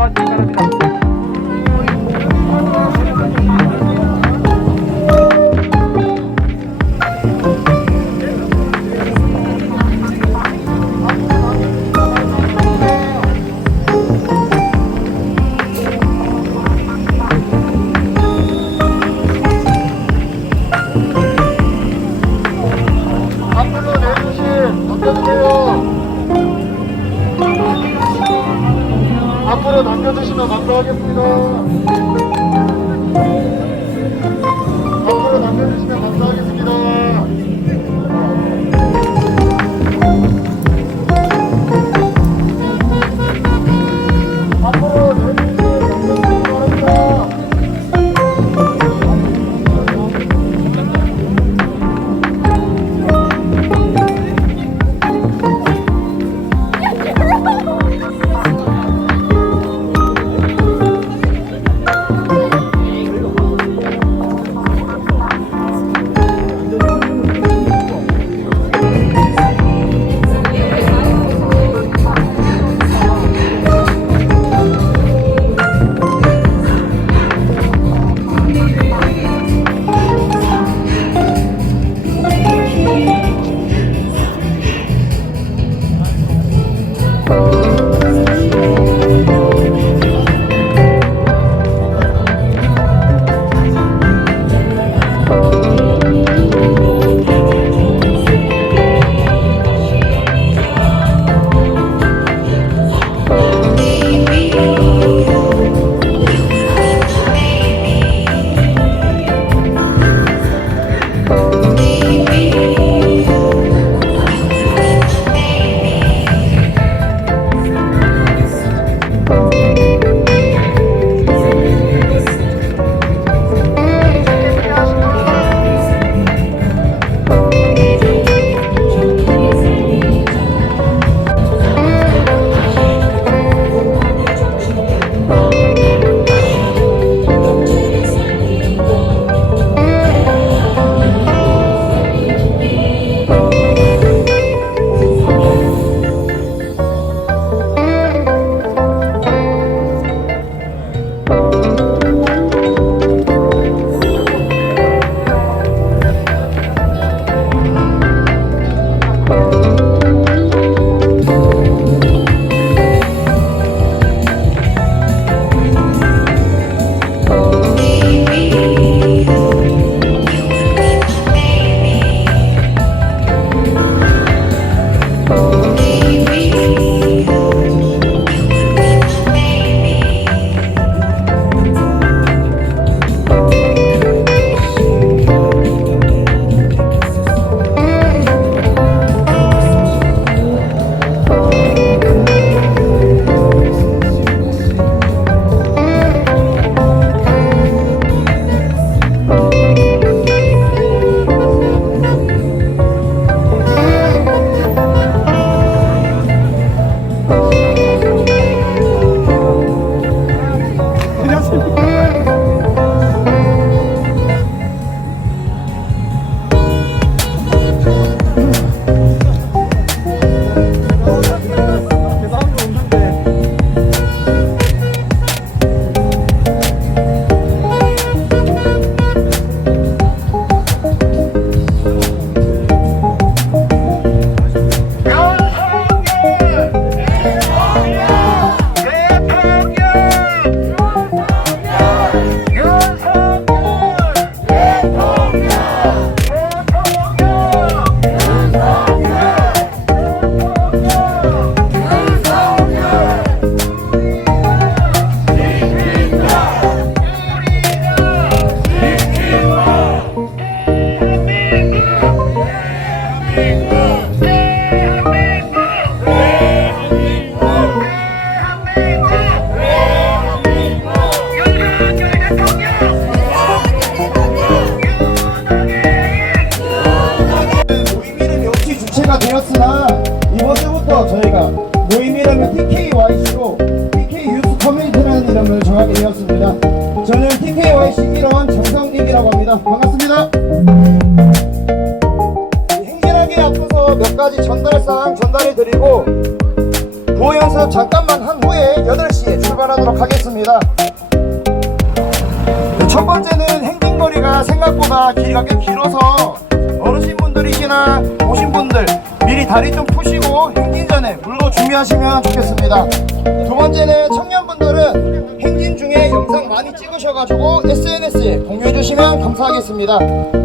나와주시기 바랍니다. 앞으로 내주신 넘겨주세요. 앞으로 넘겨주시면 감사하겠습니다. 앞으로 넘겨주시면 감사하겠습니다. 앞으로 내주시면 넘겨주시기 바랍니다. 되었으나 이번 주부터 저희가 모임 이름을 TKYC로 TK 유스 커뮤니티라는 이름을 정하게 되었습니다. 저는 TKYC 1원 정성님이라고 합니다. 반갑습니다. 행진하기에 앞서서 몇 가지 전달사항 전달해드리고 도어 연습 잠깐만 한 후에 8시에 출발하도록 하겠습니다. 첫 번째는 행진거리가 생각보다 길이가 꽤 길어서 어르신분들이시나 오신 분들 미리 다리 좀 푸시고 행진 전에 물로 준비하시면 좋겠습니다. 두 번째는 청년분들은 행진 중에 영상 많이 찍으셔가지고 SNS에 공유해 주시면 감사하겠습니다.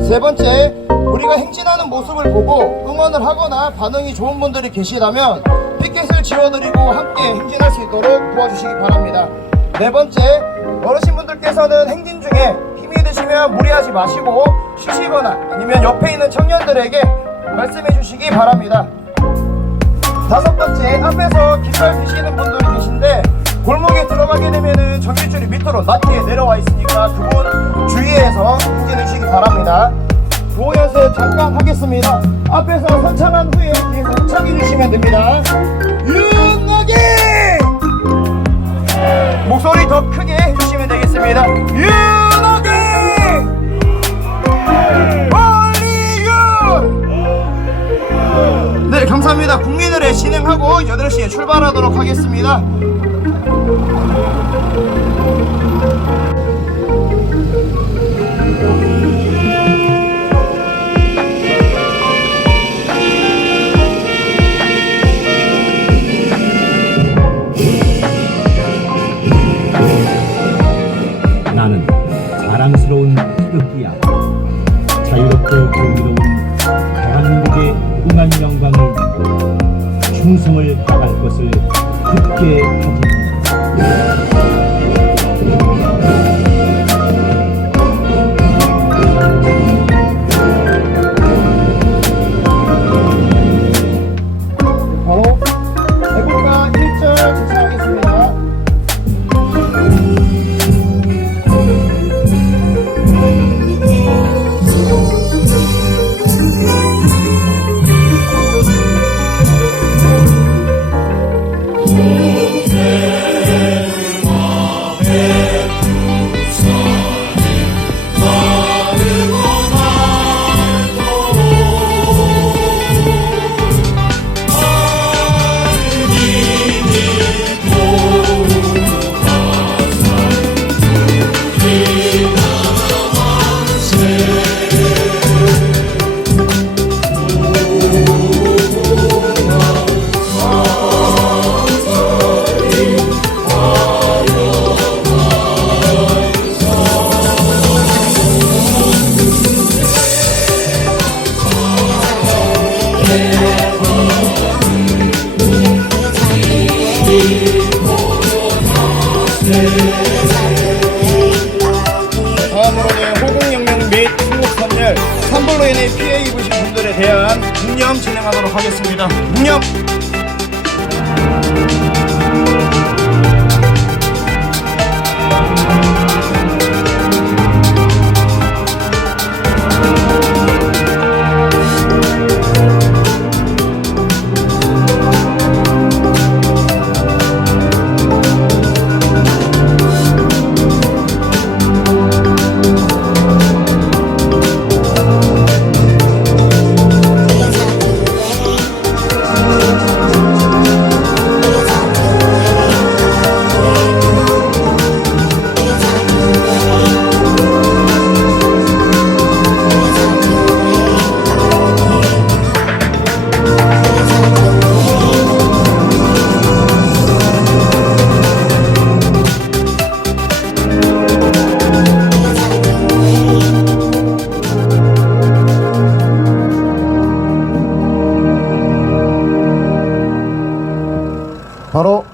세 번째, 우리가 행진하는 모습을 보고 응원을 하거나 반응이 좋은 분들이 계시다면 피켓을 지워드리고 함께 행진할 수 있도록 도와주시기 바랍니다. 네 번째, 어르신분들께서는 행진 중에 힘이 드시면 무리하지 마시고 쉬시거나 아니면 옆에 있는 청년들에게 말씀해 주시기 바랍니다. 다섯 번째, 앞에서 깃발 드시는 분들이 계신데 골목에 들어가게 되면은 전기줄이 밑으로 낮게 내려와 있으니까 그분 주의해서 행진해 주시기 바랍니다. 도어 연습 잠깐 하겠습니다. 앞에서 선창한 후에 뒤에서 후창해 주시면 됩니다. 윤나기! 목소리 더 크게 해주시면 되겠습니다. 윤나기! 올리윤! 네, 감사합니다. 국민의례 진행하고 8시에 출발하도록 하겠습니다. 나는 자랑스러운 태극기야. 자유롭고 경이로운 대한민국의 무궁한 영광을 위해 충성을 다할 것을 굳게 다짐한다. 바로 애국가 1절 제시하겠습니다. 다음으로는 호국영명 및 충북선열 산불로 인해 피해 입으신 분들에 대한 묵념 진행하도록 하겠습니다. 묵념! 바로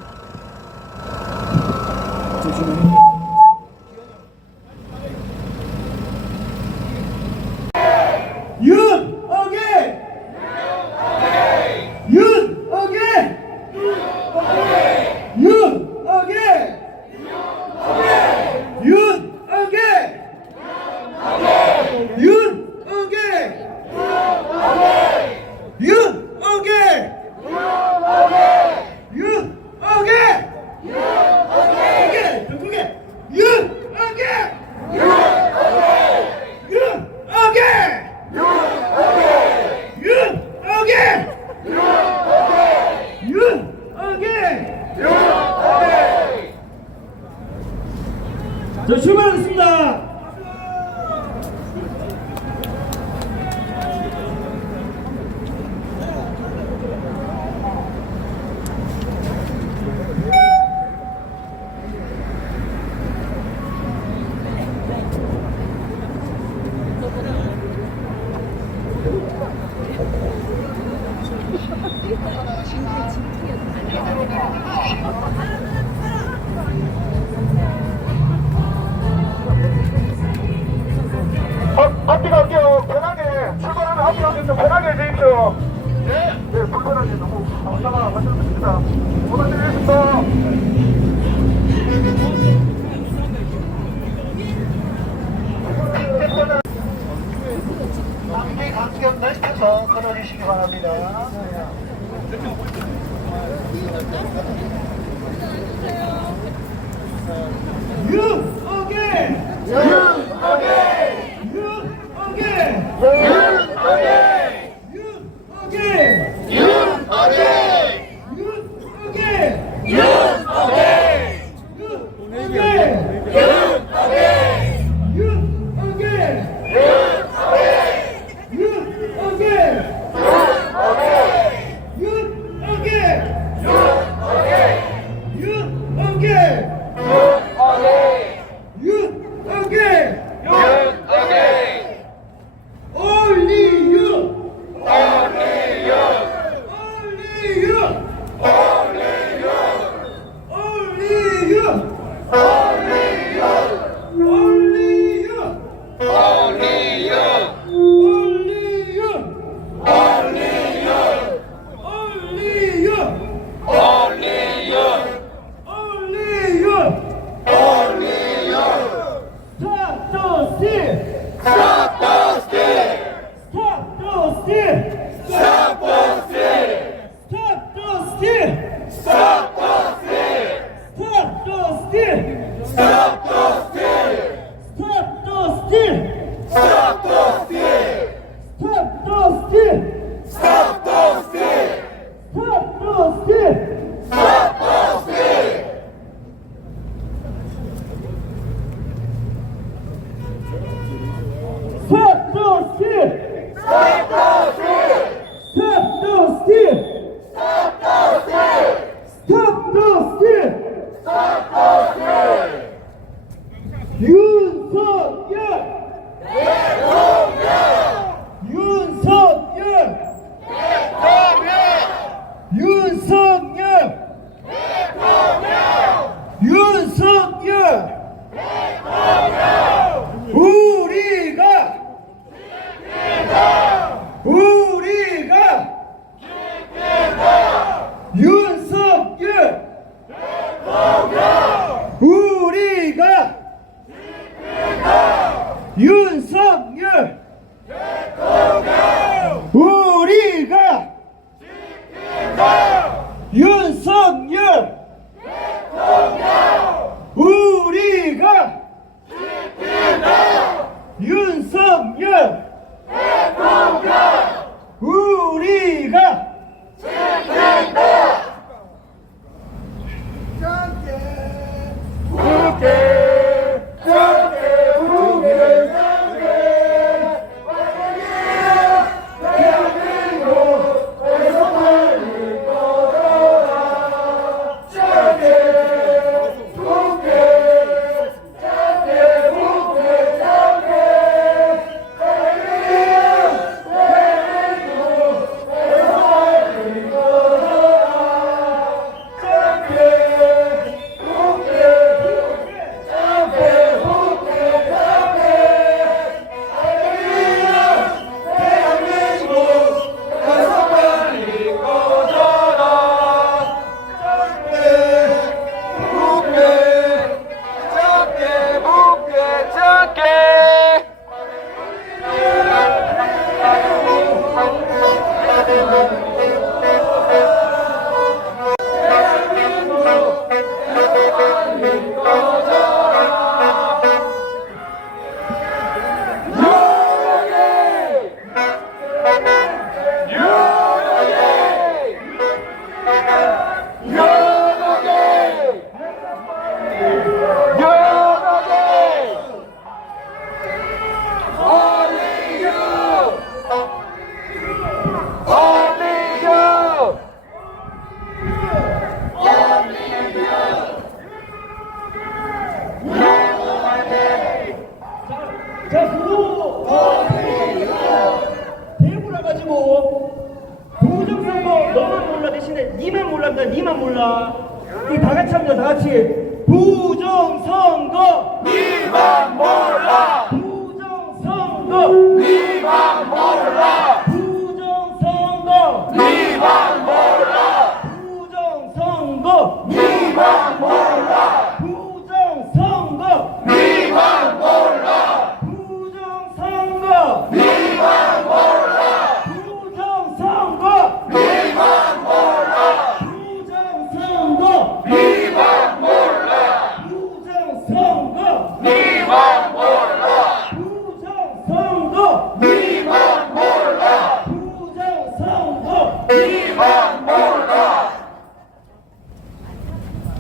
윤어게! 윤어게! 윤어게! 윤어게! 윤어게! 윤어게! 윤어게! 네, 출발하겠습니다. 앞뒤 갈게요. 편하게 출발하면 앞뒤 갈게요. 좀 편하게 해주십시오. 네, 불편하게 너무 감사가 말씀드립니다. 부탁드리겠습니다. 남기 간격 넓혀서 걸어주시기 바랍니다. 니만 몰란다. 니만 몰라. 우리 다 같이 합니다. 다 같이. 부정선거 니만 몰라. 부정선거 니만 몰라. 부정선거 니만 몰라. 부정선거 니만 몰라. 부정선거 니만 몰라. 부정선거 니만 몰라. 부정선거 니만 몰라. 부정선거 니만 몰라. 부정선거 니만 몰라. 부정선거 니만 몰라. 부정선거 니만 몰라.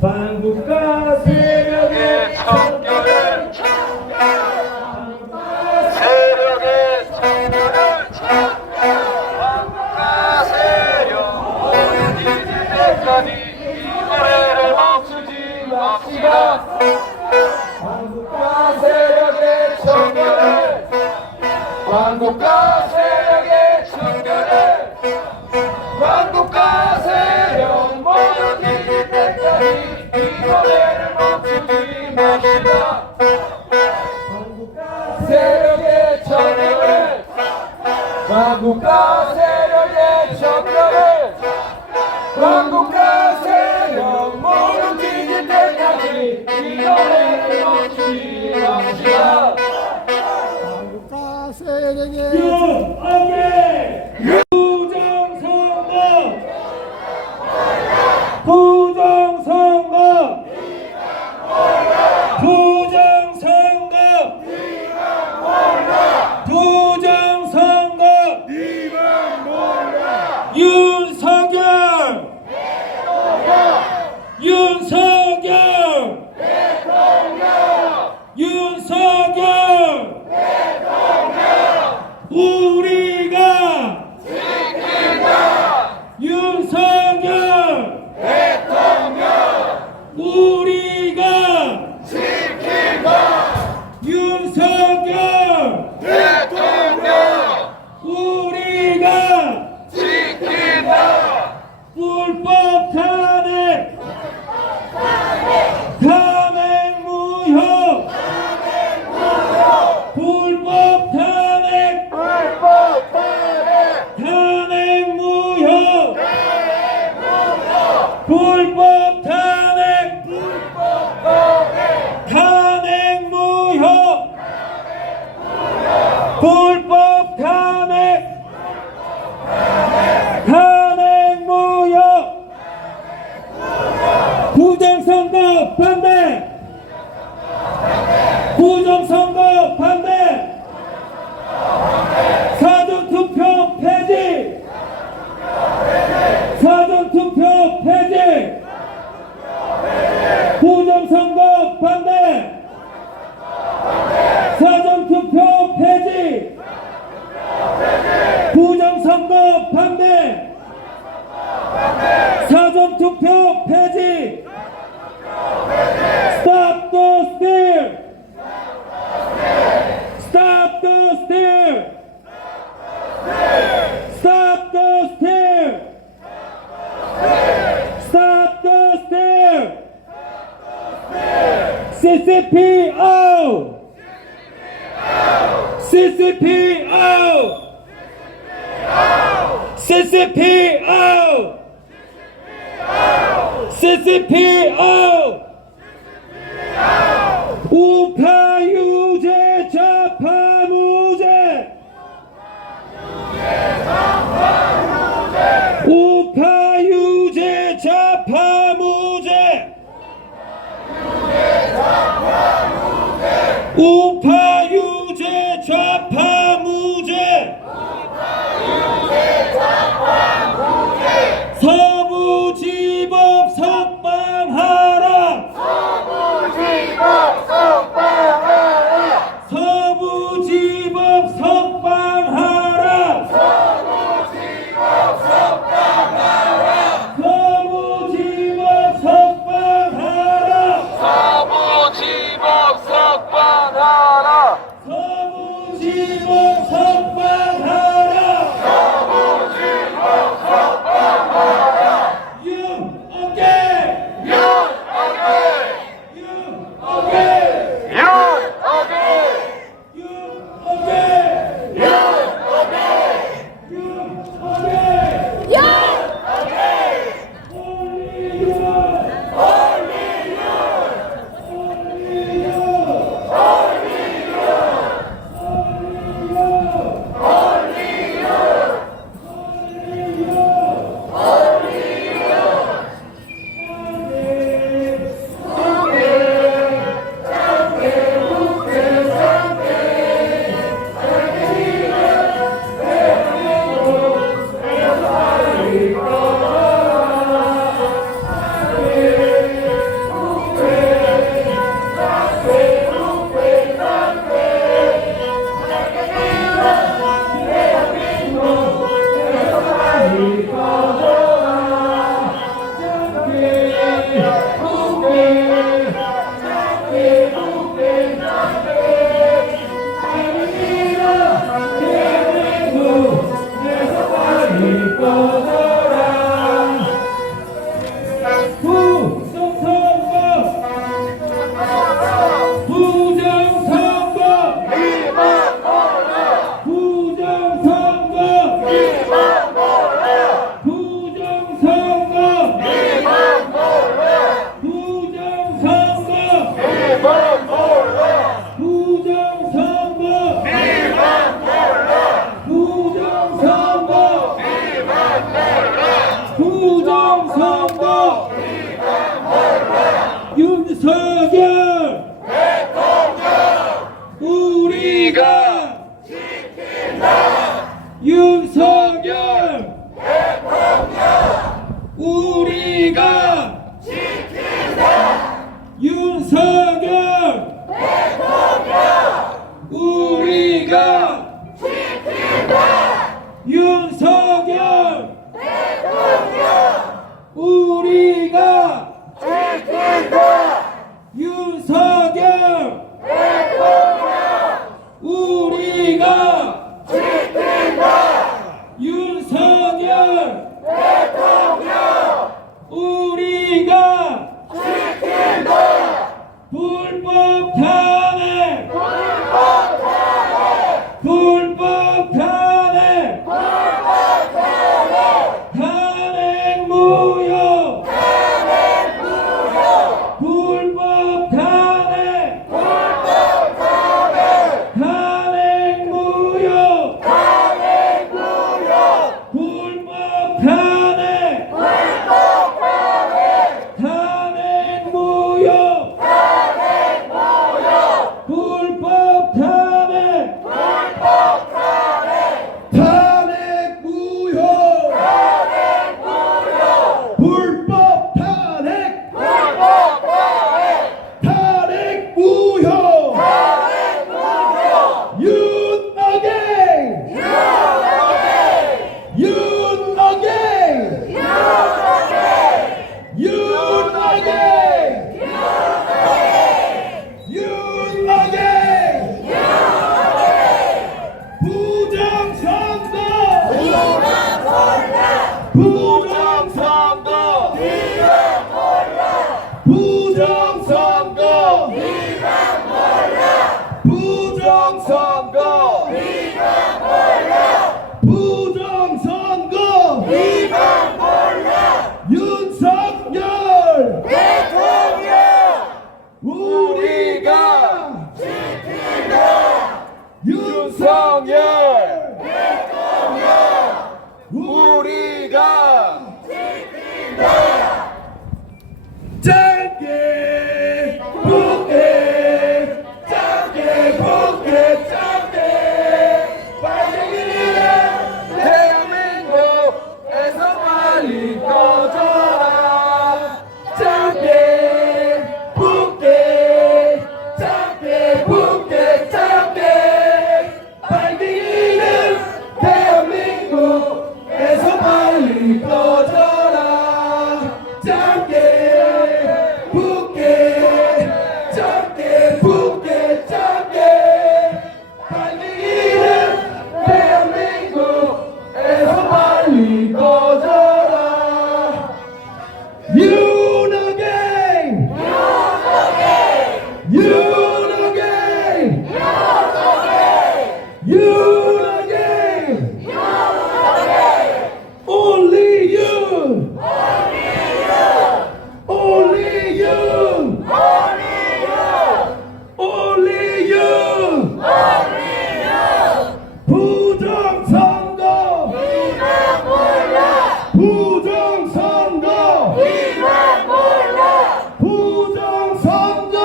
반국가 세력의 청년을 세력의 청년을 왕국가 세력 모여 뒤질 때까지 이 노래를 멈추지 맙시다. 왕국가 세력의 청년을 왕국가 세력의 청년을 왕국가 세력 모여 뒤질 때까지 이 노래를 멈추지 맙시다. 세력의 청년을 왕국가 세력의 청년을 왕국가 세력 모두 뒤질 때까지 이 노래를 멈추지 맙시다. 부정선거 부정선거 부정선거 윤석열 윤석열 윤석열 우리가 윤석열 우리가 윤석열 우리가 불법 탄핵 탄핵 무효 불법 탄핵 탄핵 무효 불법 탄핵 탄핵 무효 불법 탄핵 탄핵 무효 부정선거 반대 부정선거 반대 사전투표 폐지 사전투표 폐지 부정선거 반대 사전투표 폐지 부정선거 반대 사전투표 폐지 Stop the steal Stop the steal Stop the steal Stop the steal CCP out CCP out CCP out CCP out 우파 유죄 좌파 무죄 우파 유죄 좌파 무죄 우파 유죄 좌파 무죄 서부지법 석방하라 서부지법 석방하라 서부지법 석방하라 사무지법 석방하라 불법 탄핵! 불법 탄핵! 탄핵 무효! 불법 탄핵! 탄핵 무효! 불법 탄핵! 탄핵 무효! 불법 탄핵! 탄핵 무효! 불법 탄핵! 탄핵 무효! 윤 어게인! 윤 어게인! 윤 어게인! 윤 어게인! 부정선거! 부정선거! 부정선거! 부정선거! 부정선거! 윤석열! 우리가 윤석열! 우리가 짧게 굵게 짧게 굵게 짧게 빨갱이는 대한민국에서 빨리 꺼져라. 짧게 굵게 짧게 굵게 짧게 빨갱이는 대한민국에서 빨리 꺼져라. 짧게 굵게 짧게 굵게 짧게 빨갱이는 대한민국에서 빨리 꺼져라. 윤 어게인! 윤 어게인! 윤 어게인! Only you! Only you! Only you! 부정선거! 부정선거! 부정선거!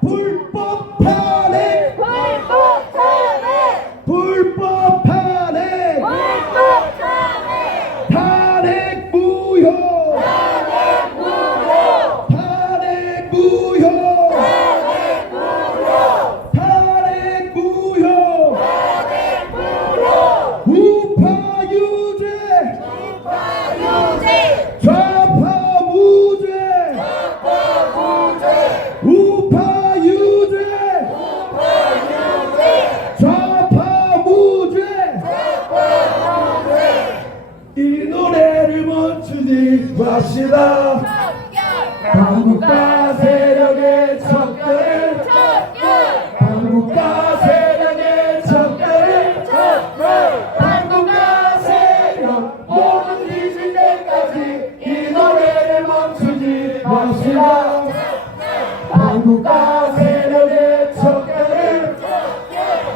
불법 탄핵! 불법 탄핵! 탄핵 무효! 탄핵 무효! 탄핵 무효! 우파 유죄! 좌파 무죄! 우파 유죄! 좌파 무죄! 이 노래를 멈추지 맙시다. 한국과 세력의 척결을 한국과 세력의 척결을 한국과 세력 모두 뒤질 때까지 이 노래를 멈추지 맙시다. 한국과 세력의 척결을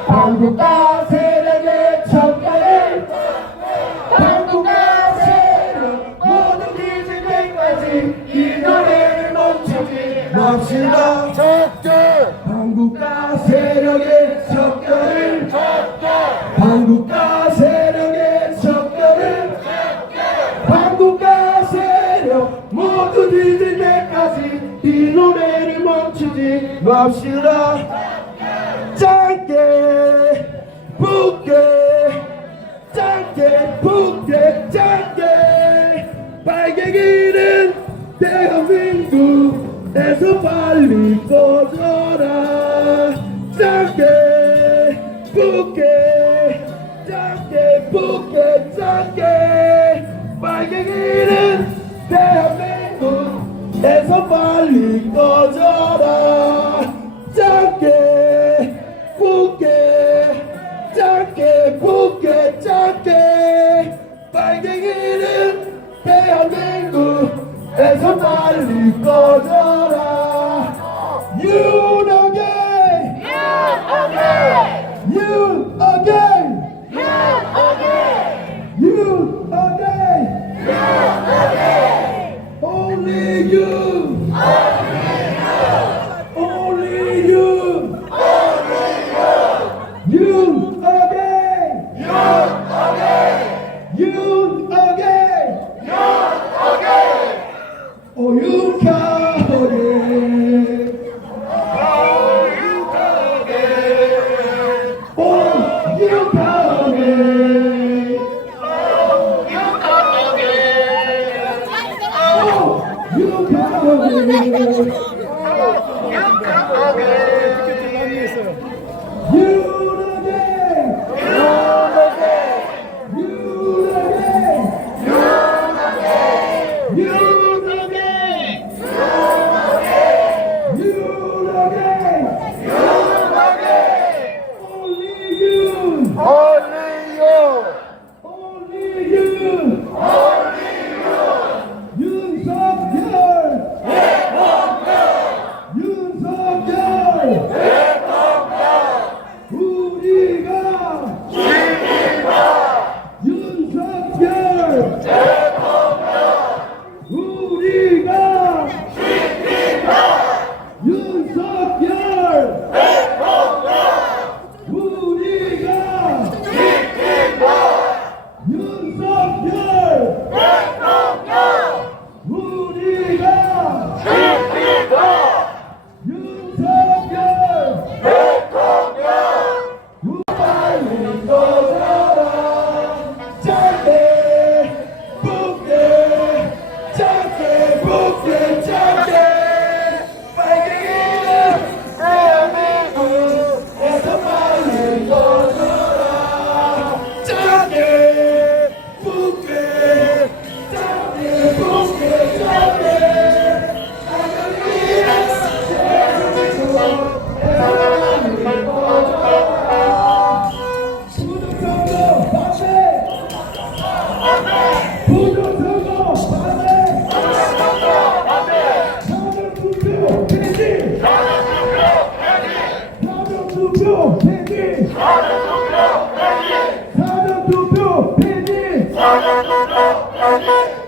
한국과 세력의 척결을 한국과 세력 모두 뒤질 때까지 이 노래를 멈추지 맙시다. 한국과 세력의 척결을 한국과 세력의 척결을 한국과 세력 모두 뒤질 때까지 이 노래를 멈추지 맙시다. 짧게 굵게 짧게 굵게 짧게 빨갱이는 대한민국에서 빨리 꺼져라. 짧게 굵게 짧게 굵게 짧게 빨갱이는 대한민국 에서 빨리 꺼져라. 작게 붓게 작게 붓게 작게 빨갱이는 대한민국에서 빨리 꺼져라. You again, you again, you again, only you, only you, you again, you again, oh you again.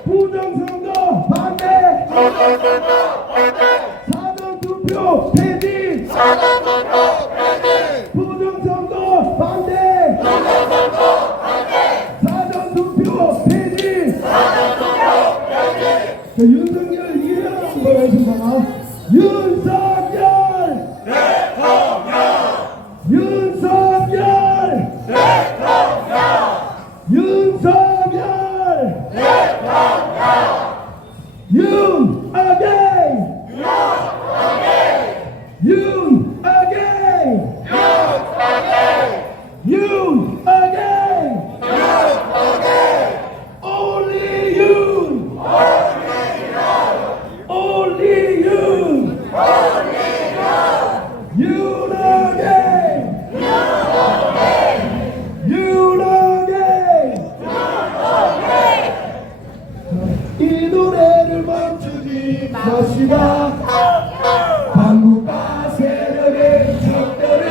부정선거 반대. 사전투표 폐지. 부정선거 반대. 사전투표 폐지. 윤석열 이해하는 거 하십니까? 윤석열 대통령. 윤석열 대통령. 윤석열 대통령. You again. You again. You again. Only you. Only you. You again. You again. 이 노래를 멈추지 마시다. 반국가 세력의 적들은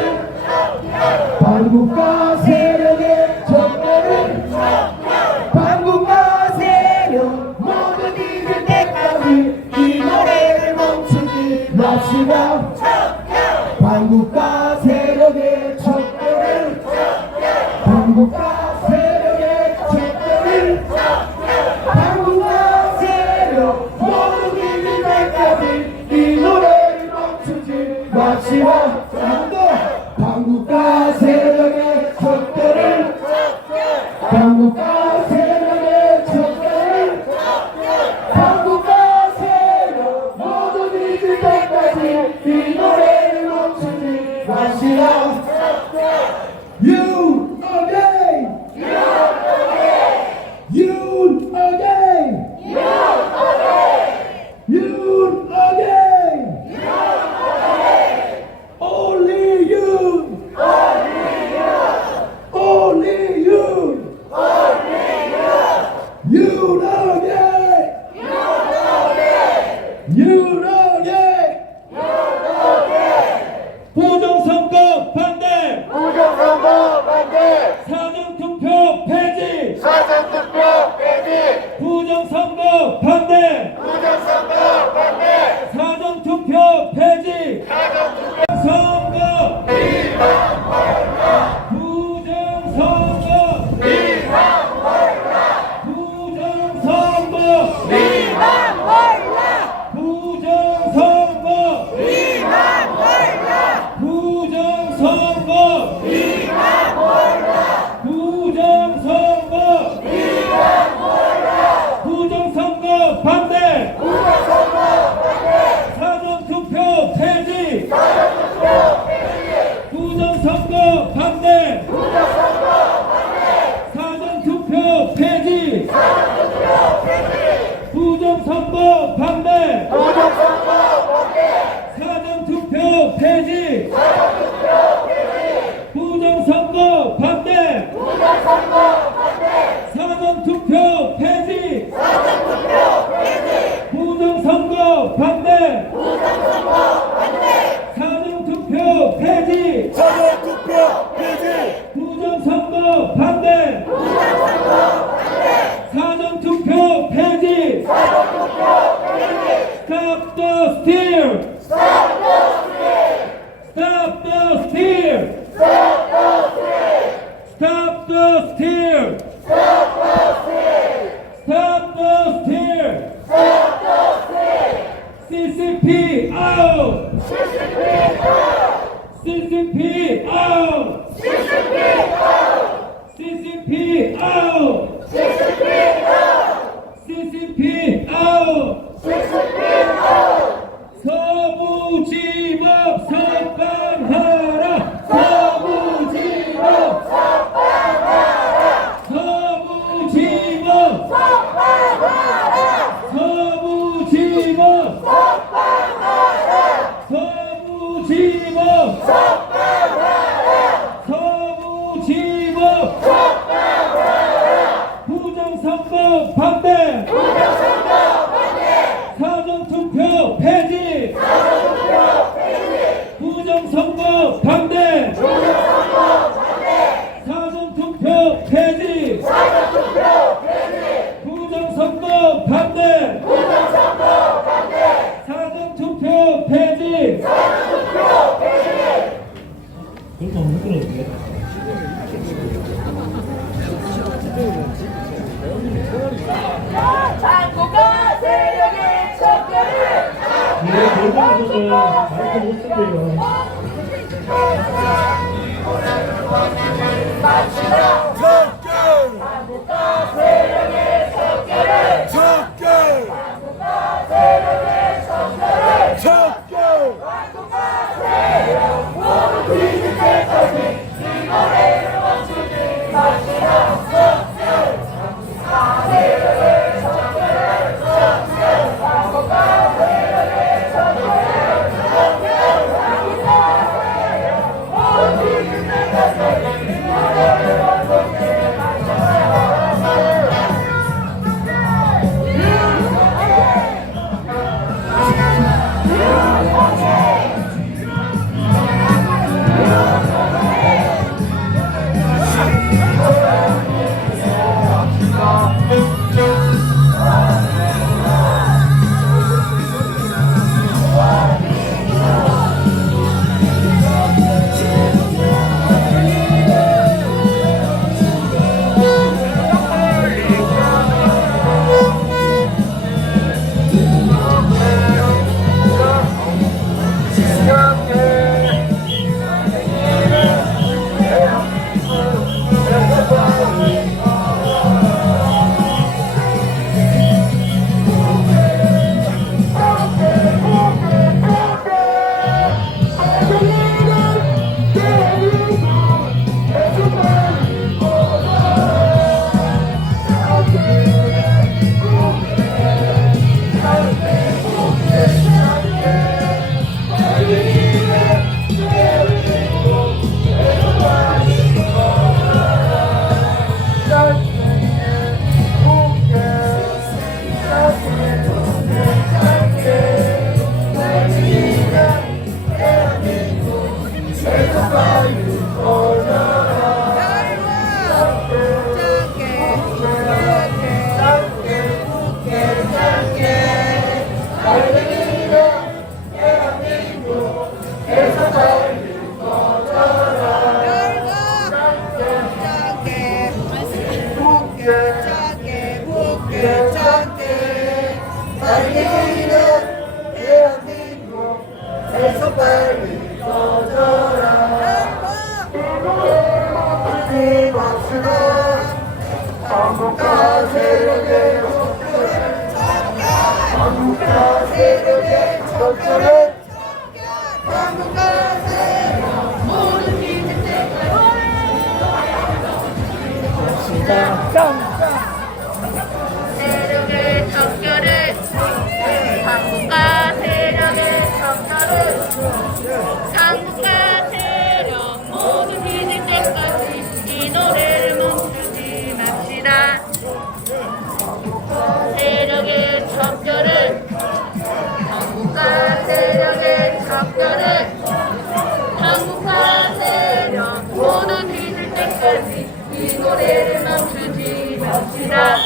반국가 세력의 적들은 반국가 세력 모두 잊을 때까지 이 노래를 멈추지 마시다. 반국가 세력의 적들은 반국가 세력의 적들은 반국가 세력 모두 잊을 때까지 이 노래를 멈추지 마시라. 반국가 세력의 적들은 반국가 세력의 적들은 반국가 세력 모두 잊을 때까지 이 노래를 멈추지 마시라. You again. You again. You 폐지 선거 부정선거 부정선거 부정선거 부정선거 부정선거 부정선거 반대 사전투표 폐지 부정선거 반대 사전투표 폐지 부정선거 반대 사전투표 폐지 부정선거 반대 사전투표 폐지 부정선거 반대 사전투표 폐지 부정선거 반대 사전투표 폐지 Stop the steal Stop the steal Stop the steal Stop the steal CCP out CCP out CCP out CCP out 서부지법 석방하라 서부지법 서부지법 서부지법 서부지법 서부지법 부정선거 반대 사전투표 폐지 부정선거 반대 사전투표 폐지 부정선거 반대 사전투표 폐지 한국과 세력의 척결을 한국과 세력의 척결을 한국과 세력의 척결을 한국과 세력 모두 뒤질 때까지 이 노래를 멈추지 마시라 척결 한국과 세력의 척결을 척결 한국과 세력의 척결을 척결 한국과 세력 모두 뒤질 때까지 이 노래를 멈추지 한국가 세력의 한국가 세력의 적절해 세력의 척결을 한국과 세력의 척결을 한국과 세력 모두 뒤질 때까지 이 노래를 멈추지 맙시다. 세력의 척결을 한국과 세력의 척결을 한국과 세력 모두 뒤질 때까지 이 노래를 멈추지 맙시다.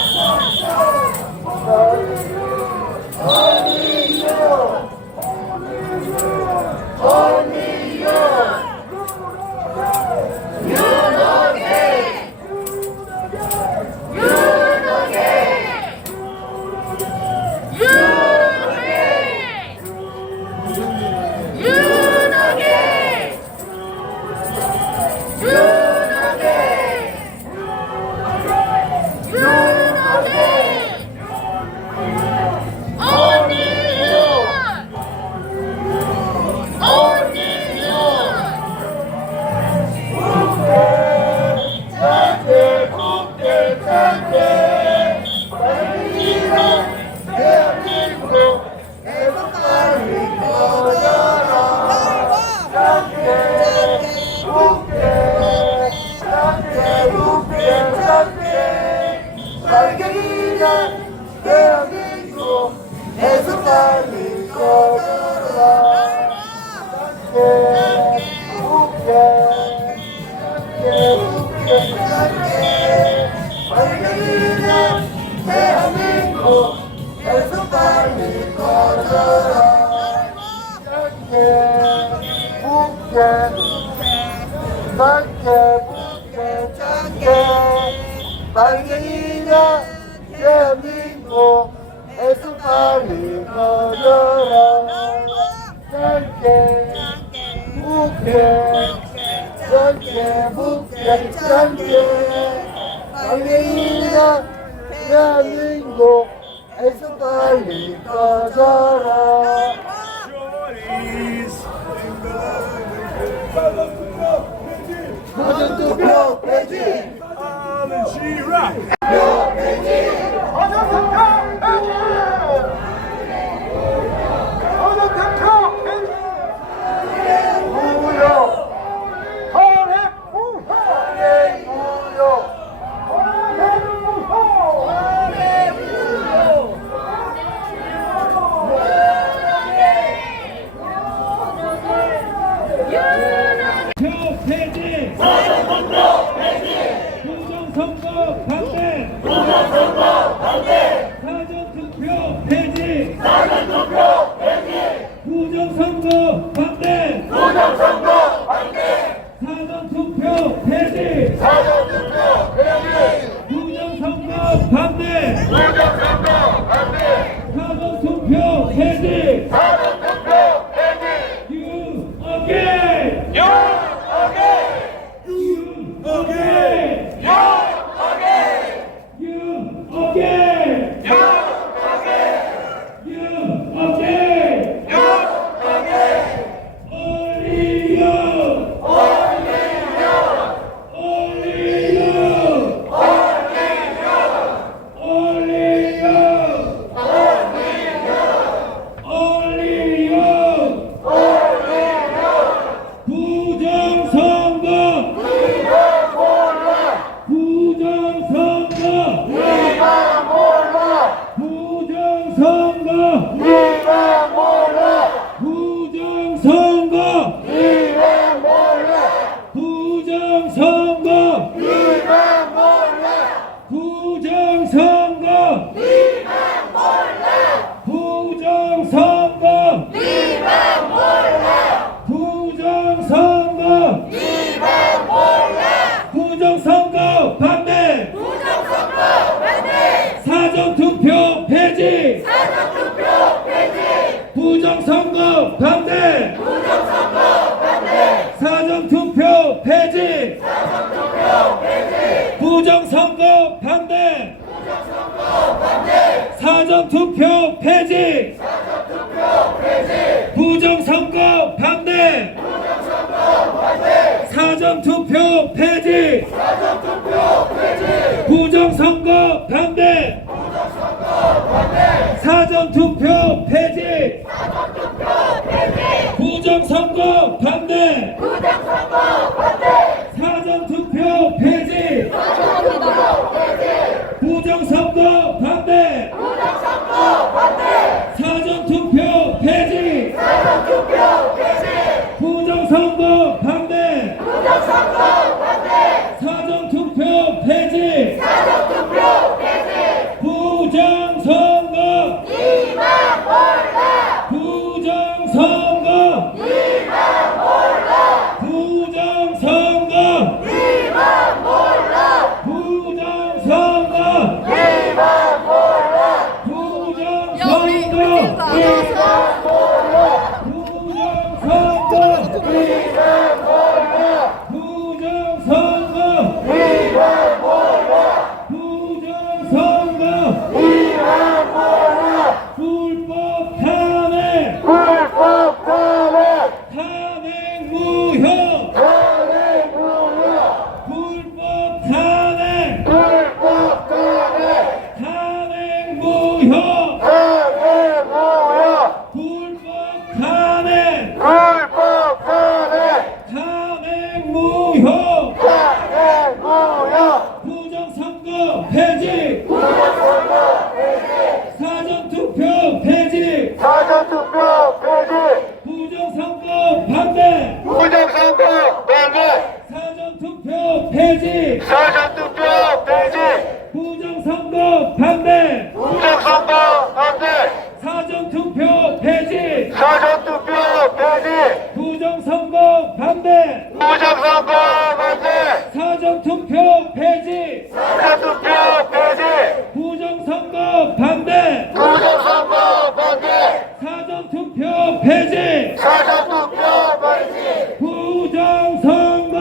대한민국에서 빨리 꺼져라 대한민국에서 빨리 꺼져라 빨갱이냐 대한민국에서 빨리 꺼져라 짧게 묵게 빨갱이냐 대한민국에서 빨리 꺼져라 사전투표 폐지 부정선거 반대! 부정선거 반대! 사전투표 폐지! 사전투표 폐지! 부정선거 반대! 부정선거 반대! 사전투표 폐지! 사전투표 폐지! You again! You again! You again! You again! You again! You again! 부정선거 반대! 부정선거 반대! 사전투표 폐지! 사전투표 폐지! 부정선거 반대! 부정선거 부정선거 반대. 사전투표 폐지. 부정선거 반대. 사전투표 폐지. 부정선거 반대. 사전투표 폐지. 부정선거. 부정선거. 부정선거. 부정선거 폐지. 사전투표 폐지. 부정선거 반대. 사전투표 폐지. 부정선거 반대. 사전투표 폐지. 부정선거 반대. 사전투표 폐지. 부정선거 반대. 사전투표 폐지. 부정선거.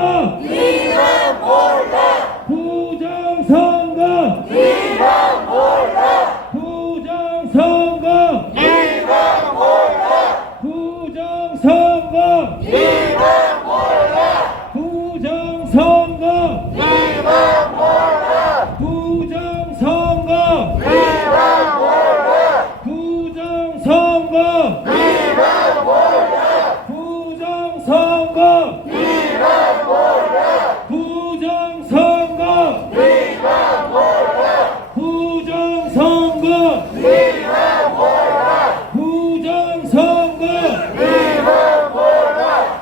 부정선거. 부정선거. 부정선거. 부정선거. 부정선거. 부정선거. 부정선거. 부정선거. 부정선거.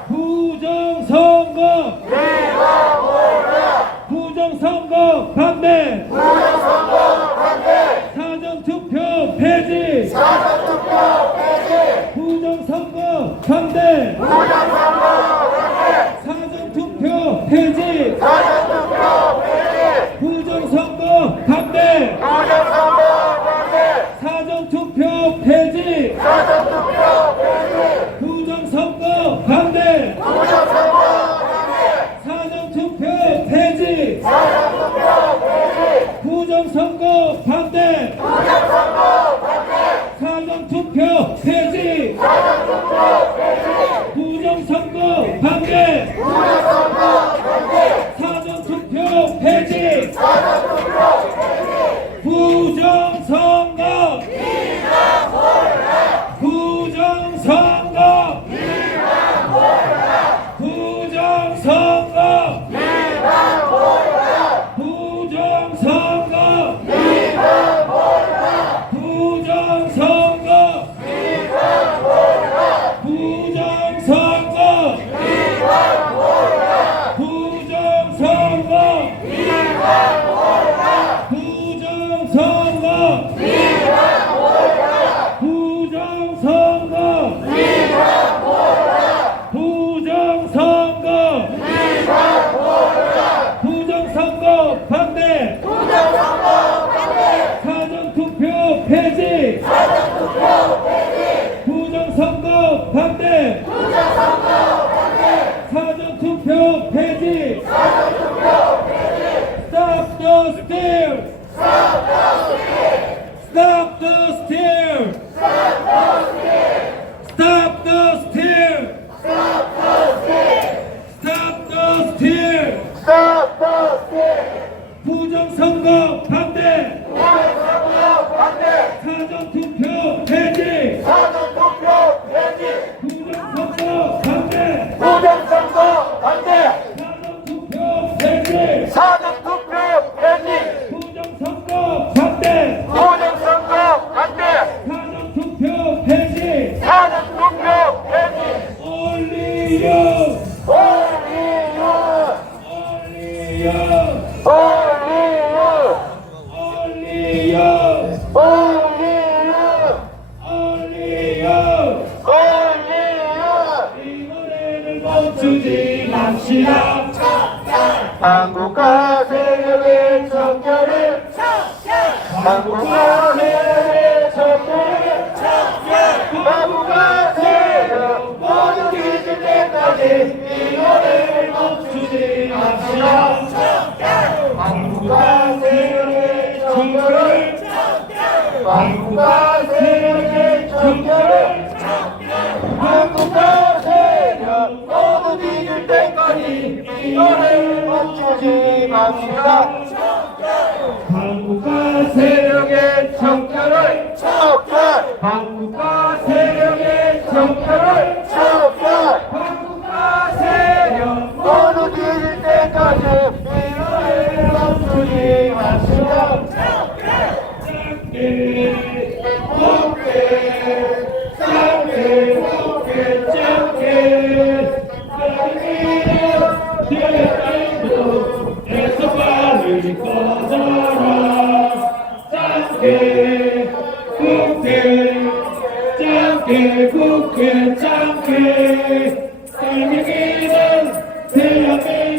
부정선거. 부정선거 반대. 사전투표 폐지. 부정선거 반대. 사전투표 폐지. 부정선거 반대. 사전투표 폐지. 부정선거 반대. 사전투표 폐지. 부정선거 반대. 사전투표 폐지. 부정선거 반대. 사전투표 폐지. 부정선거. 부정선거. 멈추지 맙시다. 한국과 세력의 정결을 한국과 세력의 정결을 한국과 세력 모두 뒤질 때까지 이 노래를 멈추지 맙시다. 한국과 세력의 정결을 한국과 세력의 정결을 한국과 세력 모두 뒤질 때까지 이 노래를 멈추지 맙시다. 한국과 세력의 정결을 척결 한국과 세력의 정결을 척결 한국과 세력 모두 뒤질 때까지 이 노래를 멈추지 맙시다.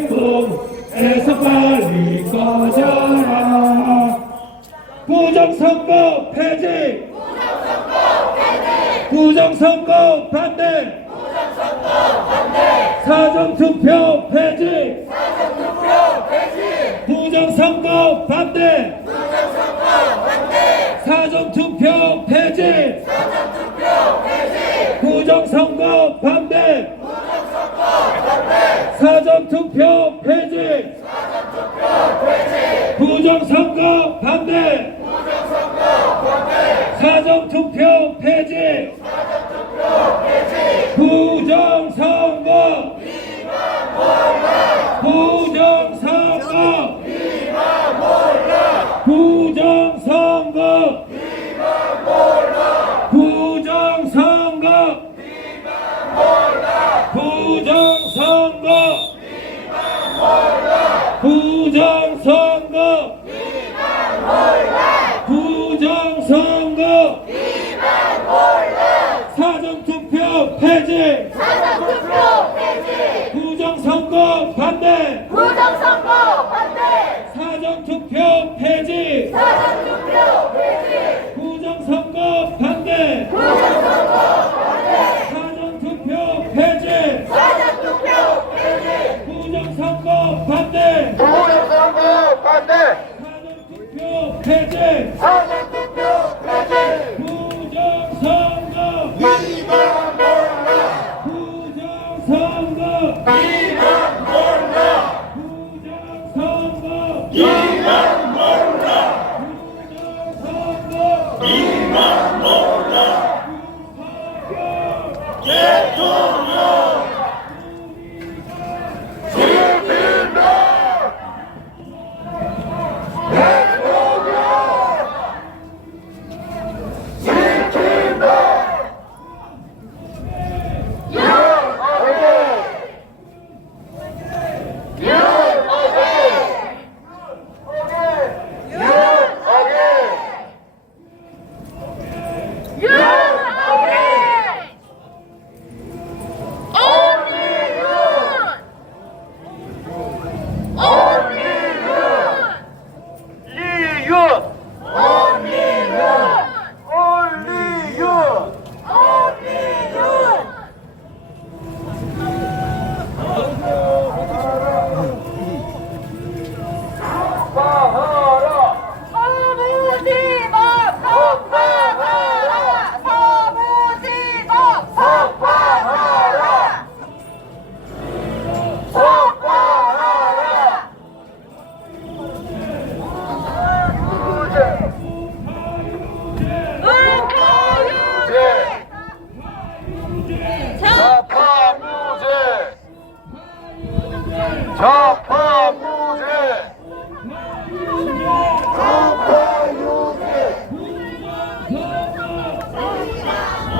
대한민국에서 빨리 꺼져라. 부정선거 폐지! 부정선거 반대! 사전투표 폐지! 부정선거 반대! 사전투표 폐지! 부정선거 반대! 사전투표 폐지! 부정선거 반대! 사전투표 폐지! 부정선거! 부정선거! 부정선거! 부정선거! 부정선거! 부정선거! 부정선거! 사전투표 폐지! 부정선거 반대! 사전투표 폐지! 부정선거 반대! 사전투표 폐지! 부정선거 반대! 부정선거 반대 사전투표 폐지! 사전투표 폐지 부정선거! 이만 몰라 부정선거! 이만 몰라 부정선거! 이만 몰라 부정선거! 이만 몰라 대통령 지킨다 대통령 지킨다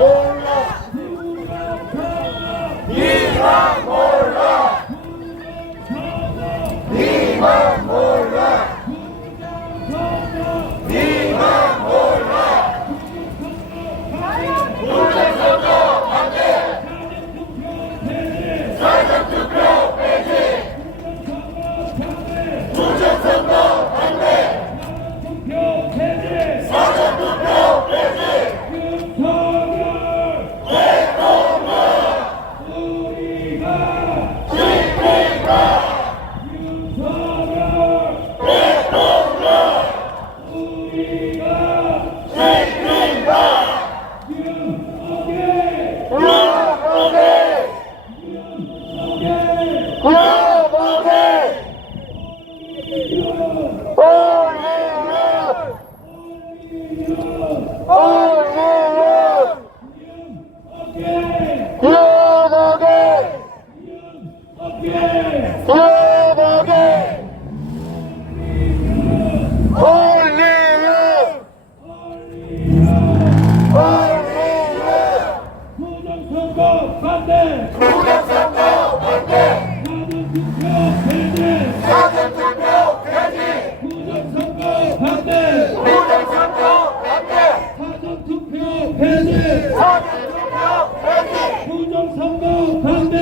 몰라 부정선거 반대. 부정선거 반대. 사전투표 폐지. 부정선거 반대. 부정선거 반대. 사전투표 폐지. 부정선거 반대.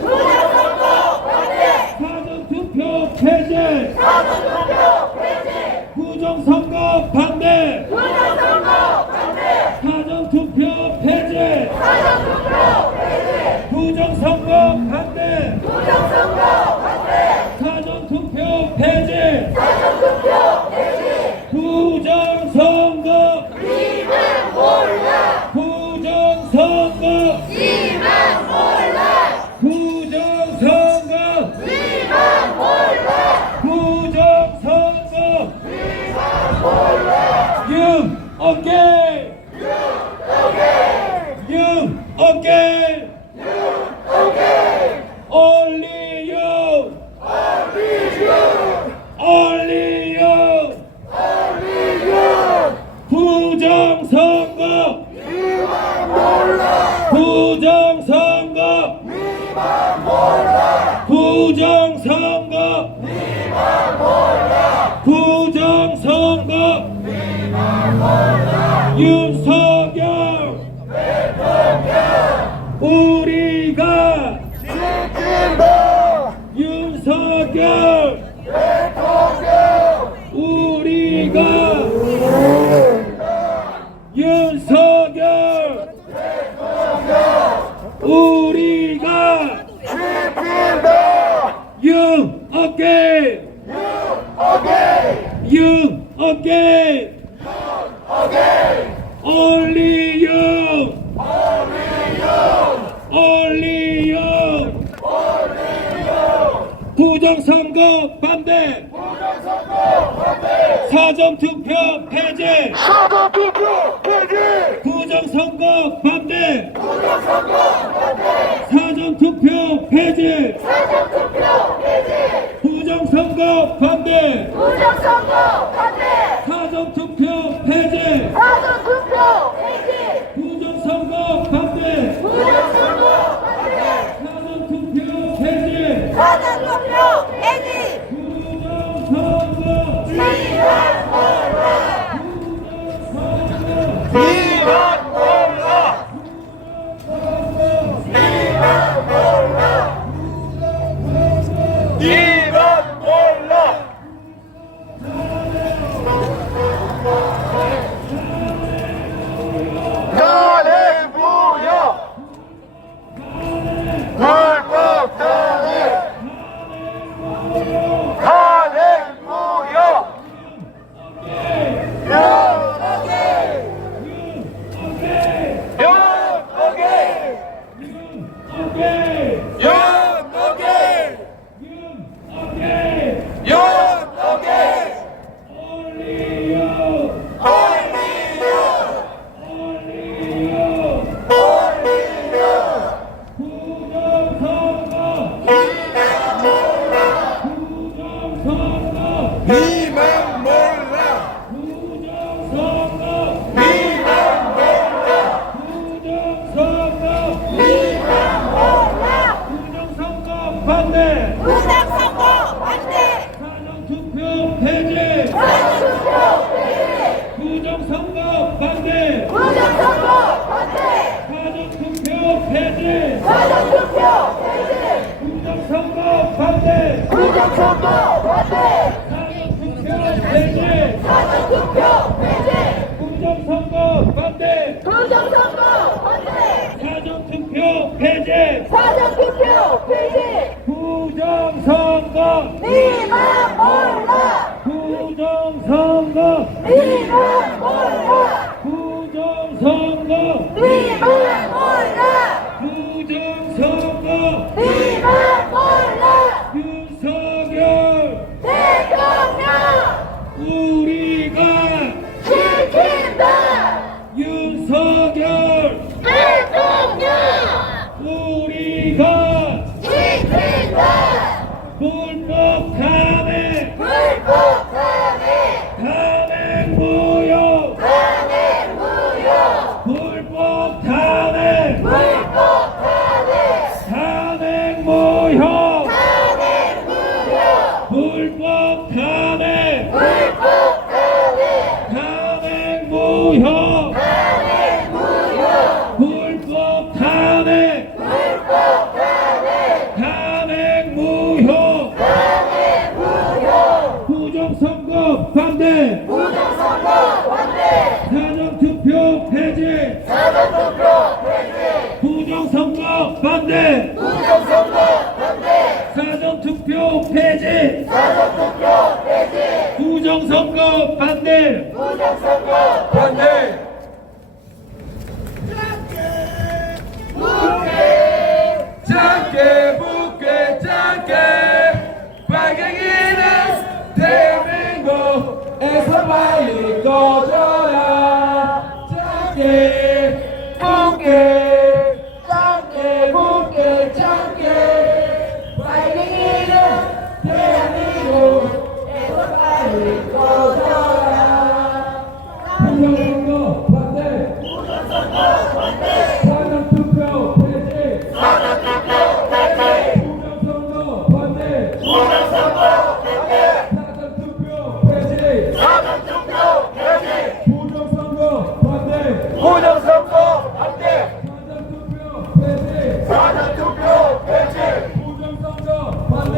부정선거 반대. 사전투표 폐지. 부정선거 반대. 사전투표 폐지. 부정선거 반대. 사전투표 폐지. 부정선거 반대. 사전투표 폐지. 부정선거. 부정선거. 부정선거. 부정선거. 어깨. 어깨. Only you. Only you. 부정선거. 부정선거. 부정선거. 부정선거. 윤석열. 우리가 윤석열. 우리가 윤석열. 우리가 어깨. 어깨. Only you. Only you. 부정선거 반대. 사전투표 폐지. 부정선거 반대. 사전투표 폐지. 부정선거 반대. 사전투표 폐지. 부정선거 반대. 사전투표 폐지. 부정선거 부정선거 윤석열 우리가 윤석열 우리가 불법 탄핵 무효 불법 탄핵 무효 불법 탄핵 무효 불법 탄핵 무효 부정선거 반대 사전투표 폐지 부정선거 반대 사전투표 폐지 부정선거 반대 작게 붓게 작게 빨갱이는 대한민국에서 빨리 꺼져야 작게 붓게 빨갱이는 대한민국에서 빨리 꺼져야 부정선거 반대 사전투표 폐지 부정선거 반대 사전투표 폐지 부정선거 반대 사전투표 폐지 부정선거 반대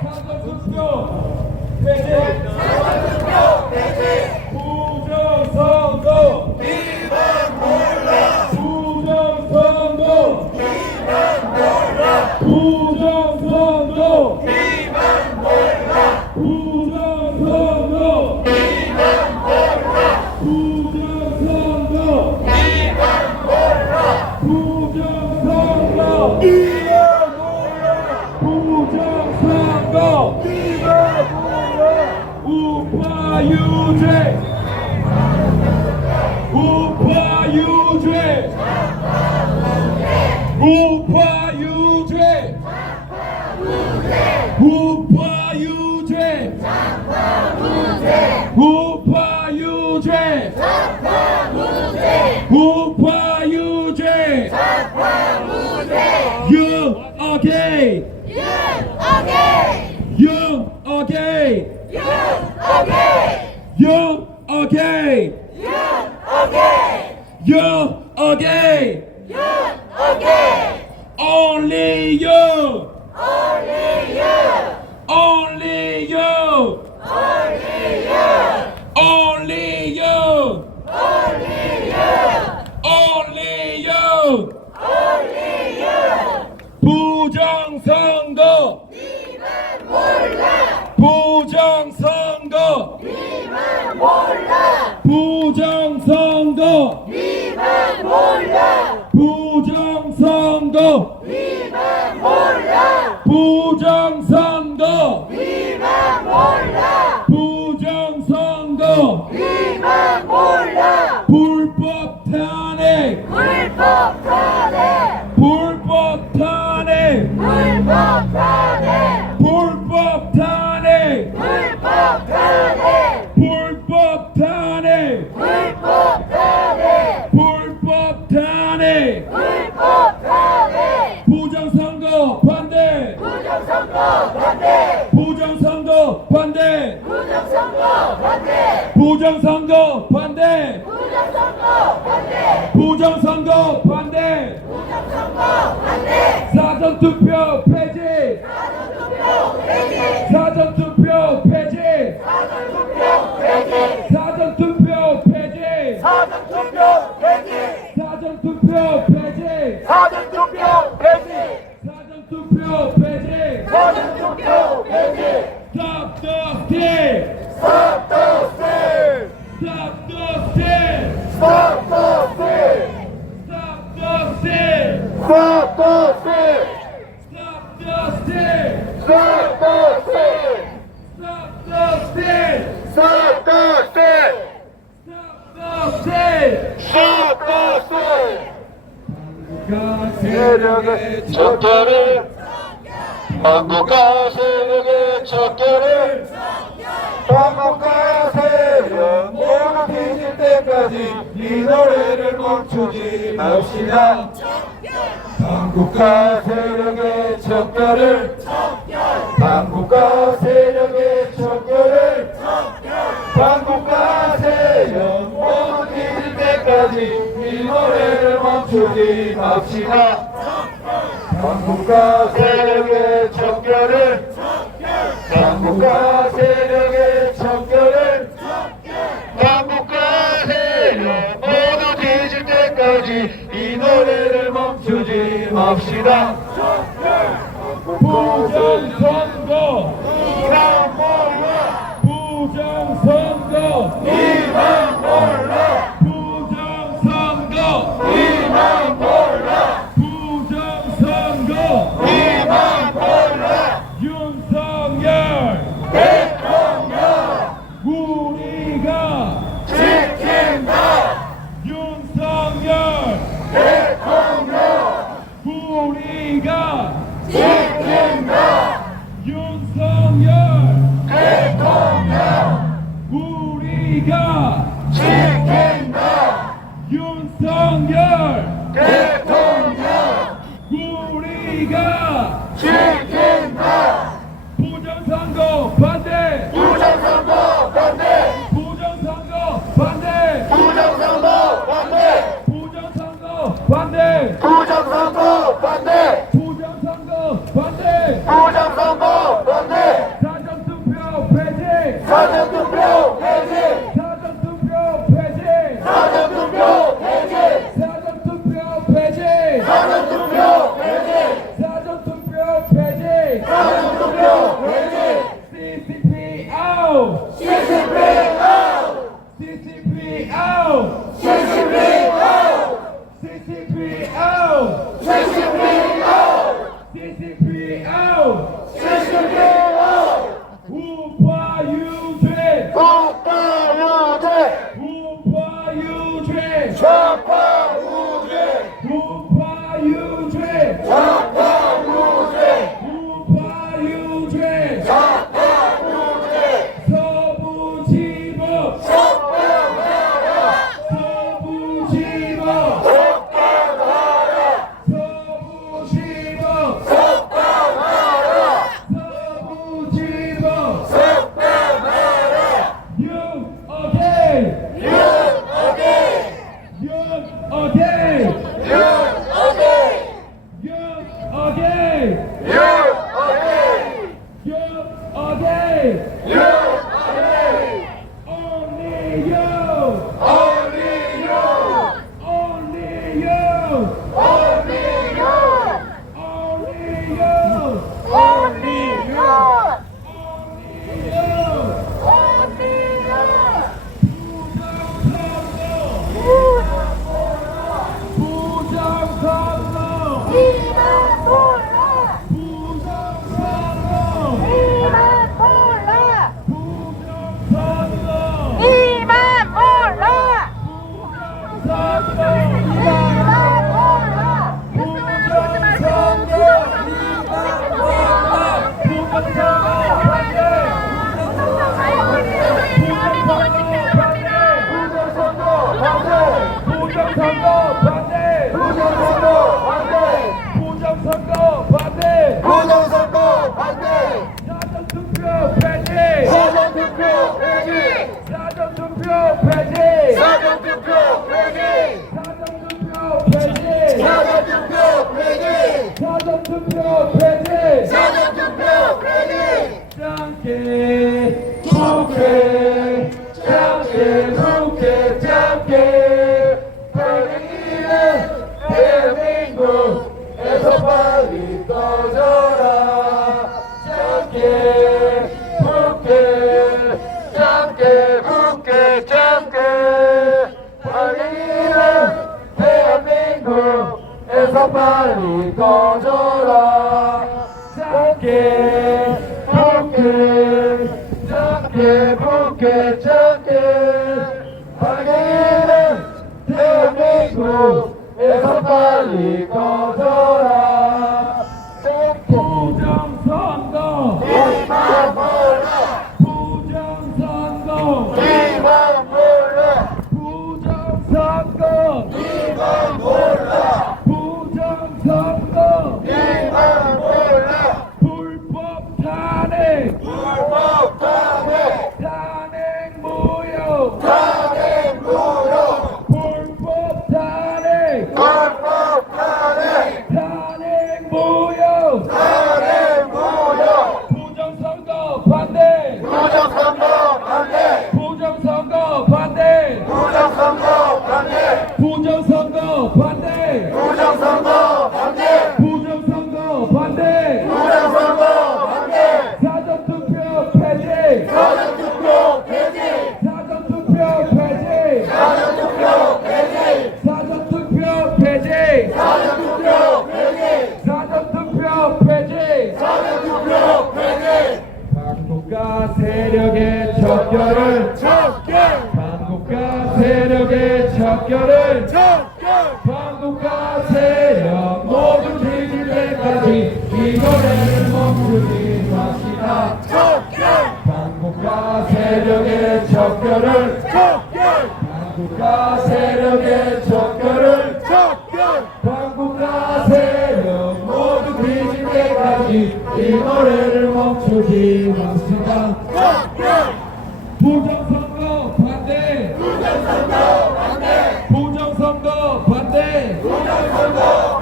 사전투표 폐지 부정선거 Only you. 부정선거 부정선거 부정선거 부정선거 부정선거 부정선거 불법 탄핵 불법 탄핵 불법 탄핵 불법 탄핵 불법 탄핵 부정선거 반대 부정선거 반대 부정선거 반대 부정선거 반대 사전투표 폐지 사전투표 폐지 사전투표 폐지 사전투표 폐지 사전투표 폐지 사전투표 폐지 사전투표 폐지 사전투표 폐지 Stop the steal! Stop the 한국과 세력의 척결을 한국과 세력의 척결을 한국과 세력 모두 뒤질 때까지 이 노래를 멈추지 맙시다. 한국과 세력의 척결을 한국과 세력의 척결을 한국과 세력 모두 뒤질 때까지 이 노래를 멈추지 맙시다. 한국과 세력의 척결을 한국과 세력의 척결을 한국과 세력 모두 뒤질 때까지 이 노래를 멈추지 맙시다. 부정선거 이만 몰라 부정선거 이만 몰라 부정선거 이만 몰라 부정선거 이만 몰라 윤석열 대통령 우리가 지킨다. 윤석열 대통령 우리가 지킨다. 윤석열 대통령 우리가 지킨다. 윤석열 대통령 우리가 지킨다. 부정선거 반대 부정선거 반대 부정선거 반대 부정선거 반대 부정선거 반대 부정선거 반대 부정선거 반대 부정선거 반대 사전투표 폐지 사전투표 폐지 사전투표 폐지 사전투표 폐지 사전투표 폐지 사전투표 폐지 사전투표 폐지 사전투표 폐지 CCP out CCP 아웃 CCP out CCP 아웃 CCP out CCP 아웃 CCP out CCP 아웃 우파 유죄 우파 유죄 우파 유죄 좌파 우죄 우파 유죄 좌파 우죄 우파 유죄 좌파 우죄 서부지법 석방하라 서부지법 석방하라 서부지법 석방하라 서부지법 석방하라 윤 어게인 윤 어게인 윤 어게인 윤 어게인 윤 어게인 윤 어게인 윤 어게인 윤 어게인 Only you Only you Only you Only you Only you Only you 부정선거 이만 몰라 부정선거 이만 몰라 부정선거 이만 몰라 부정선거 이만 몰라 부정선거 오지 마시고 부정선거 반대 부정선거 반대 부정선거 반대 부정선거 반대 사전투표 폐지 사전투표 폐지 사전투표 폐지 사전투표 폐지 사전투표 폐지 사전투표 폐지 사전투표 폐지 사전투표 폐지 짱게 국회 짱게 국회 짱게 빨갱이는 대한민국에서 빨리 꺼져라 짱게 국회 짱게 국회 짱게 빨갱이는 대한민국에서 빨리 꺼져라 짱게 국회 짱게 국회 짱게 빨갱이는 대한민국에서 에서 빨리 꺼져라. 부정선거 이만 몰라. 부정선거 이만 몰라. 부정선거 이만 몰라. 부정선거 이만 몰라. 불법 탄핵 불법 탄핵. 탄핵 무효 탄핵 무효. 불법 탄핵 불법 탄핵. 탄핵 무효 탄핵 무효. 부정선거 반대 부정선거 반대. 부정선거 반대 부정선거 반대. 부정선거 반대 부정선거 반대. 부정선거 반대 부정선거 반대. 사전투표 폐지 사전투표 폐지. 사전투표 폐지 사전투표 폐지. 사전투표 폐지 사전투표 폐지. 사전투표 폐지 사전투표 폐지. 반국가 세력의 척결을 반국가 세력의 척결을 반국가 세력 모두 뒤질 때까지 이 노래를 멈추지 맙시다. 반국가 세력의 척결을 반국가 세력의 척결을 반국가 세력 모두 뒤질 때까지 이 노래를 멈추지 맙시다. 부정선거 반대 부정선거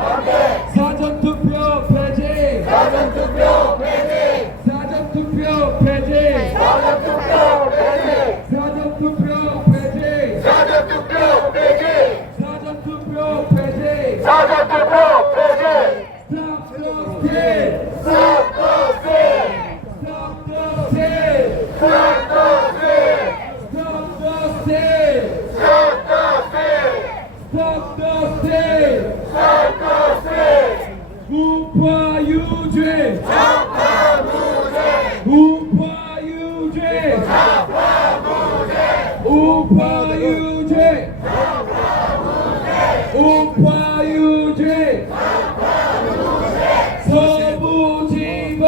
반대 사전투표 폐지 사전투표 폐지. 사전투표 폐지 사전투표 폐지. 사전투표 폐지 사전투표 폐지. 사전투표 폐지 사전투표 폐지. Stop the steal! Stop the steal. Stop the steal! Stop the steal. Stop the steal! Stop the steal. Stop the steal! Stop the steal. 우파 유죄! 우파 유죄! 우파 유죄! 우파 유죄! 서부지법!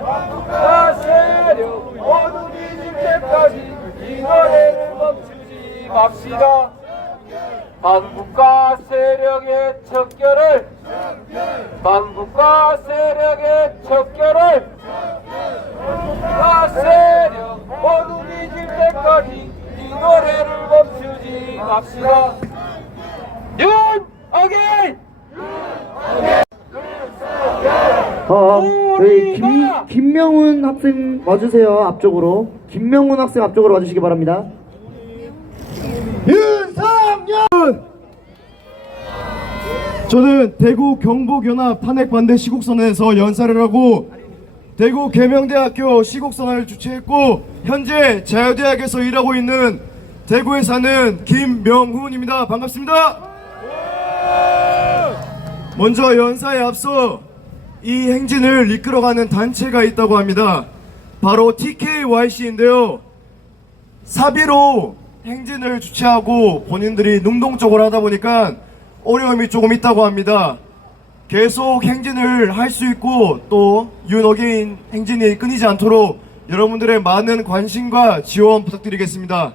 반국가 세력 모두 뒤질 때까지 이 노래를 멈추지 맙시다. 반국가 세력의 척결을 반국가 세력의 척결을 반국가 세력 모두 뒤질 때까지 이 노래를 멈추지 맙시다. 윤어게인 저희 김명훈 학생 와주세요. 앞쪽으로. 김명훈 학생 앞쪽으로 와주시기 바랍니다. 윤석열! 저는 대구 경북연합 탄핵 반대 시국선언에서 연사를 하고 대구 계명대학교 시국선언을 주최했고 현재 자유대학에서 일하고 있는 대구에 사는 김명훈입니다. 반갑습니다. 먼저 연사에 앞서 이 행진을 이끌어가는 단체가 있다고 합니다. 바로 TKYC인데요. 사비로 행진을 주최하고 본인들이 능동적으로 하다 보니까 어려움이 조금 있다고 합니다. 계속 행진을 할 수 있고 또 윤어게인 행진이 끊이지 않도록 여러분들의 많은 관심과 지원 부탁드리겠습니다.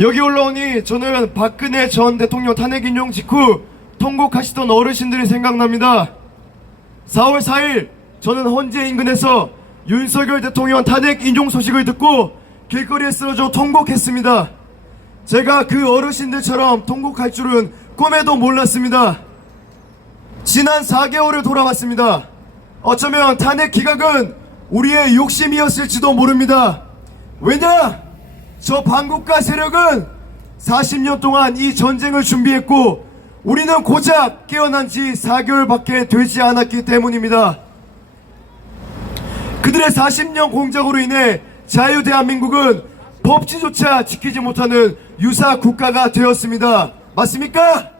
여기 올라오니 저는 박근혜 전 대통령 탄핵 인용 직후 통곡하시던 어르신들이 생각납니다. 4월 4일 저는 헌재 인근에서 윤석열 대통령 탄핵 인용 소식을 듣고 길거리에 쓰러져 통곡했습니다. 제가 그 어르신들처럼 통곡할 줄은 꿈에도 몰랐습니다. 지난 4개월을 돌아봤습니다. 어쩌면 탄핵 기각은 우리의 욕심이었을지도 모릅니다. 왜냐? 저 반국가 세력은 40년 동안 이 전쟁을 준비했고 우리는 고작 깨어난 지 4개월밖에 되지 않았기 때문입니다. 그들의 40년 공작으로 인해 자유대한민국은 법치조차 지키지 못하는 유사 국가가 되었습니다. 맞습니까?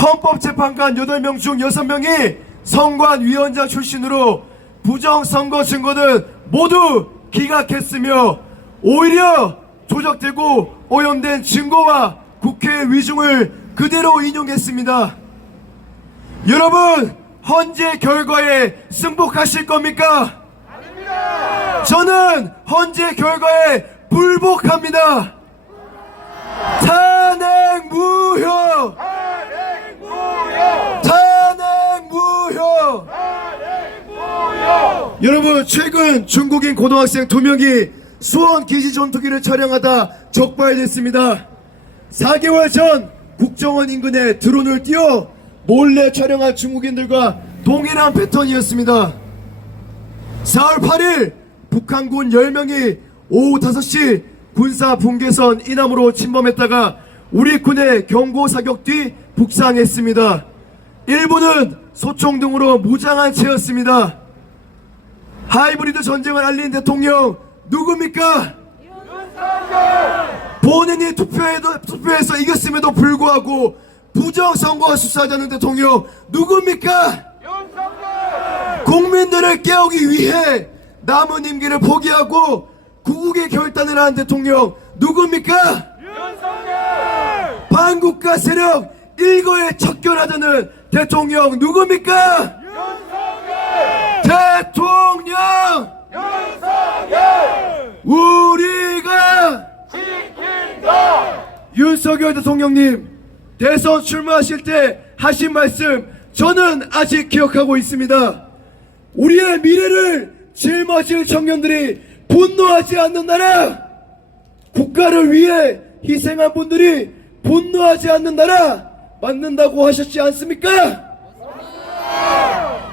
헌법재판관 8명 중 6명이 선관위원장 출신으로 부정선거 증거는 모두 기각했으며 오히려 조작되고 오염된 증거와 국회의 위중을 그대로 인용했습니다. 여러분, 헌재 결과에 승복하실 겁니까? 아닙니다. 저는 헌재 결과에 불복합니다. 탄핵 무효! 탄핵 무효! 탄핵 무효! 탄핵 무효! 여러분, 최근 중국인 고등학생 2명이 수원 기지 전투기를 촬영하다 적발됐습니다. 4개월 전 국정원 인근에 드론을 띄워 몰래 촬영한 중국인들과 동일한 패턴이었습니다. 4월 8일 북한군 10명이 오후 5시 군사 분계선 이남으로 침범했다가 우리 군의 경고 사격 뒤 북상했습니다. 일부는 소총 등으로 무장한 채였습니다. 하이브리드 전쟁을 알린 대통령 누굽니까? 본인이 투표에서 이겼음에도 불구하고 부정선거 수사하자는 대통령 누굽니까? 국민들을 깨우기 위해 남은 임기를 포기하고 구국의 결단을 한 대통령 누굽니까? 반국가 세력 일거에 척결하자는 대통령 누굽니까? 대통령! 우리가 지킨다! 윤석열 대통령님, 대선 출마하실 때 하신 말씀 저는 아직 기억하고 있습니다. 우리의 미래를 짊어질 청년들이 분노하지 않는 나라, 국가를 위해 희생한 분들이 분노하지 않는 나라 맞는다고 하셨지 않습니까?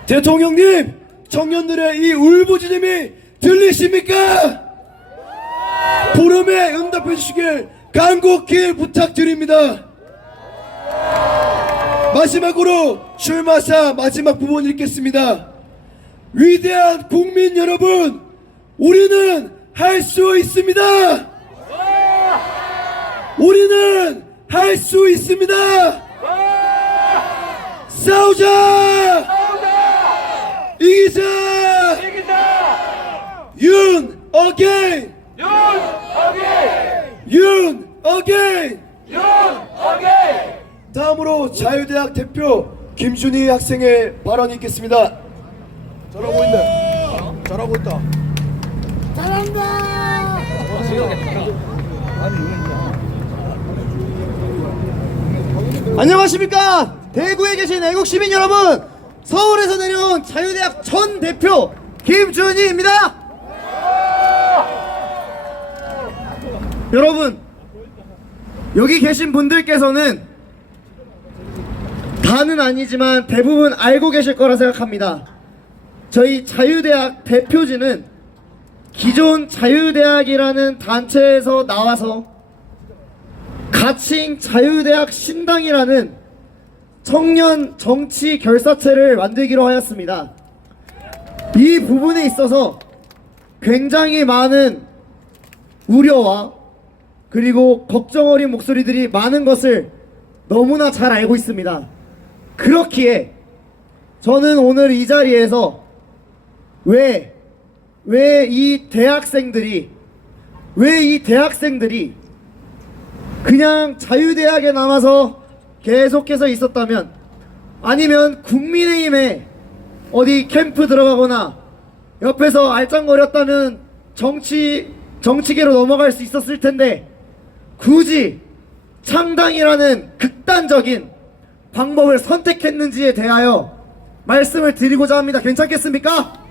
대통령님, 청년들의 이 울부짖음이 들리십니까? 부름에 응답해 주시길 간곡히 부탁드립니다. 마지막으로 출마사 마지막 부분 읽겠습니다. 위대한 국민 여러분, 우리는 할 수 있습니다. 우리는 할 수 있습니다. 싸우자! 이기자! 윤 어게인! 윤 어게인! 다음으로 자유대학 대표 김준희 학생의 발언이 있겠습니다. 잘하고 있네. 잘하고 있다. 안녕하십니까? 대구에 계신 애국 시민 여러분, 서울에서 내려온 자유대학 전 대표 김준희입니다. 여러분, 여기 계신 분들께서는 다는 아니지만 대부분 알고 계실 거라 생각합니다. 저희 자유대학 대표지는 기존 자유대학이라는 단체에서 나와서 가칭 자유대학 신당이라는 청년 정치 결사체를 만들기로 하였습니다. 이 부분에 있어서 굉장히 많은 우려와 그리고 걱정 어린 목소리들이 많은 것을 너무나 잘 알고 있습니다. 그렇기에 저는 오늘 이 자리에서 왜 이 대학생들이 그냥 자유대학에 남아서 계속해서 있었다면, 아니면 국민의힘에 어디 캠프 들어가거나 옆에서 알짱거렸다면 정치계로 넘어갈 수 있었을 텐데, 굳이 창당이라는 극단적인 방법을 선택했는지에 대하여 말씀을 드리고자 합니다. 괜찮겠습니까?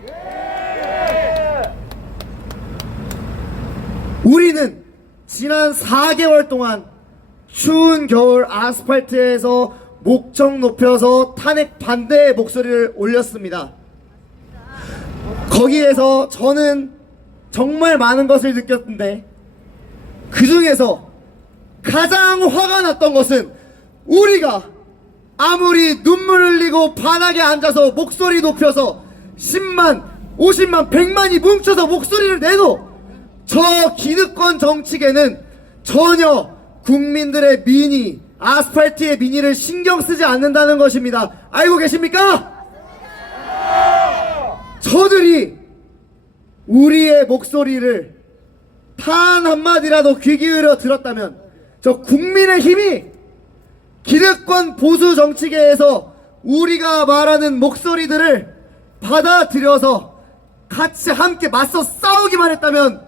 우리는 지난 4개월 동안 추운 겨울 아스팔트에서 목청 높여서 탄핵 반대의 목소리를 올렸습니다. 거기에서 저는 정말 많은 것을 느꼈는데, 그 중에서 가장 화가 났던 것은 우리가 아무리 눈물 흘리고 반하게 앉아서 목소리 높여서 10만, 50만, 100만이 뭉쳐서 목소리를 내도 저 기득권 정치계는 전혀 국민들의 민의, 아스팔트의 민의를 신경 쓰지 않는다는 것입니다. 알고 계십니까? 저들이 우리의 목소리를 단 한마디라도 귀 기울여 들었다면 저 국민의힘이 기득권 보수 정치계에서 우리가 말하는 목소리들을 받아들여서 같이 함께 맞서 싸우기만 했다면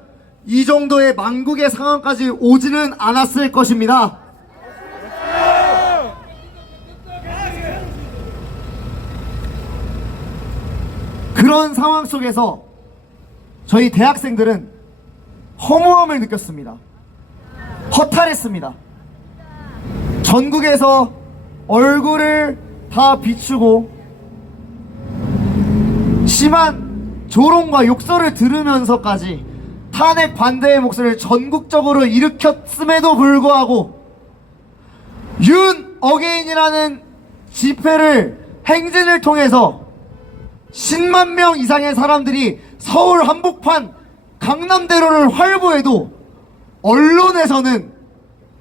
이 정도의 망국의 상황까지 오지는 않았을 것입니다. 그런 상황 속에서 저희 대학생들은 허무함을 느꼈습니다. 허탈했습니다. 전국에서 얼굴을 다 비추고 심한 조롱과 욕설을 들으면서까지 탄핵 반대의 목소리를 전국적으로 일으켰음에도 불구하고 윤 어게인이라는 집회를 행진을 통해서 10만 명 이상의 사람들이 서울 한복판 강남대로를 활보해도 언론에서는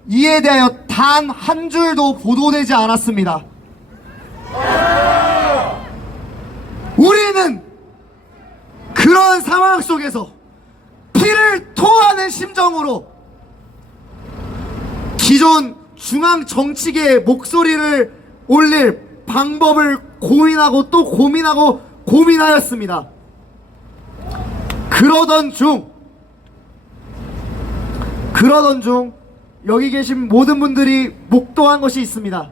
이에 대하여 단 한 줄도 보도되지 않았습니다. 우리는 그런 상황 속에서 피를 토하는 심정으로 기존 중앙 정치계의 목소리를 올릴 방법을 고민하고 또 고민하고 고민하였습니다. 그러던 중 여기 계신 모든 분들이 목도한 것이 있습니다.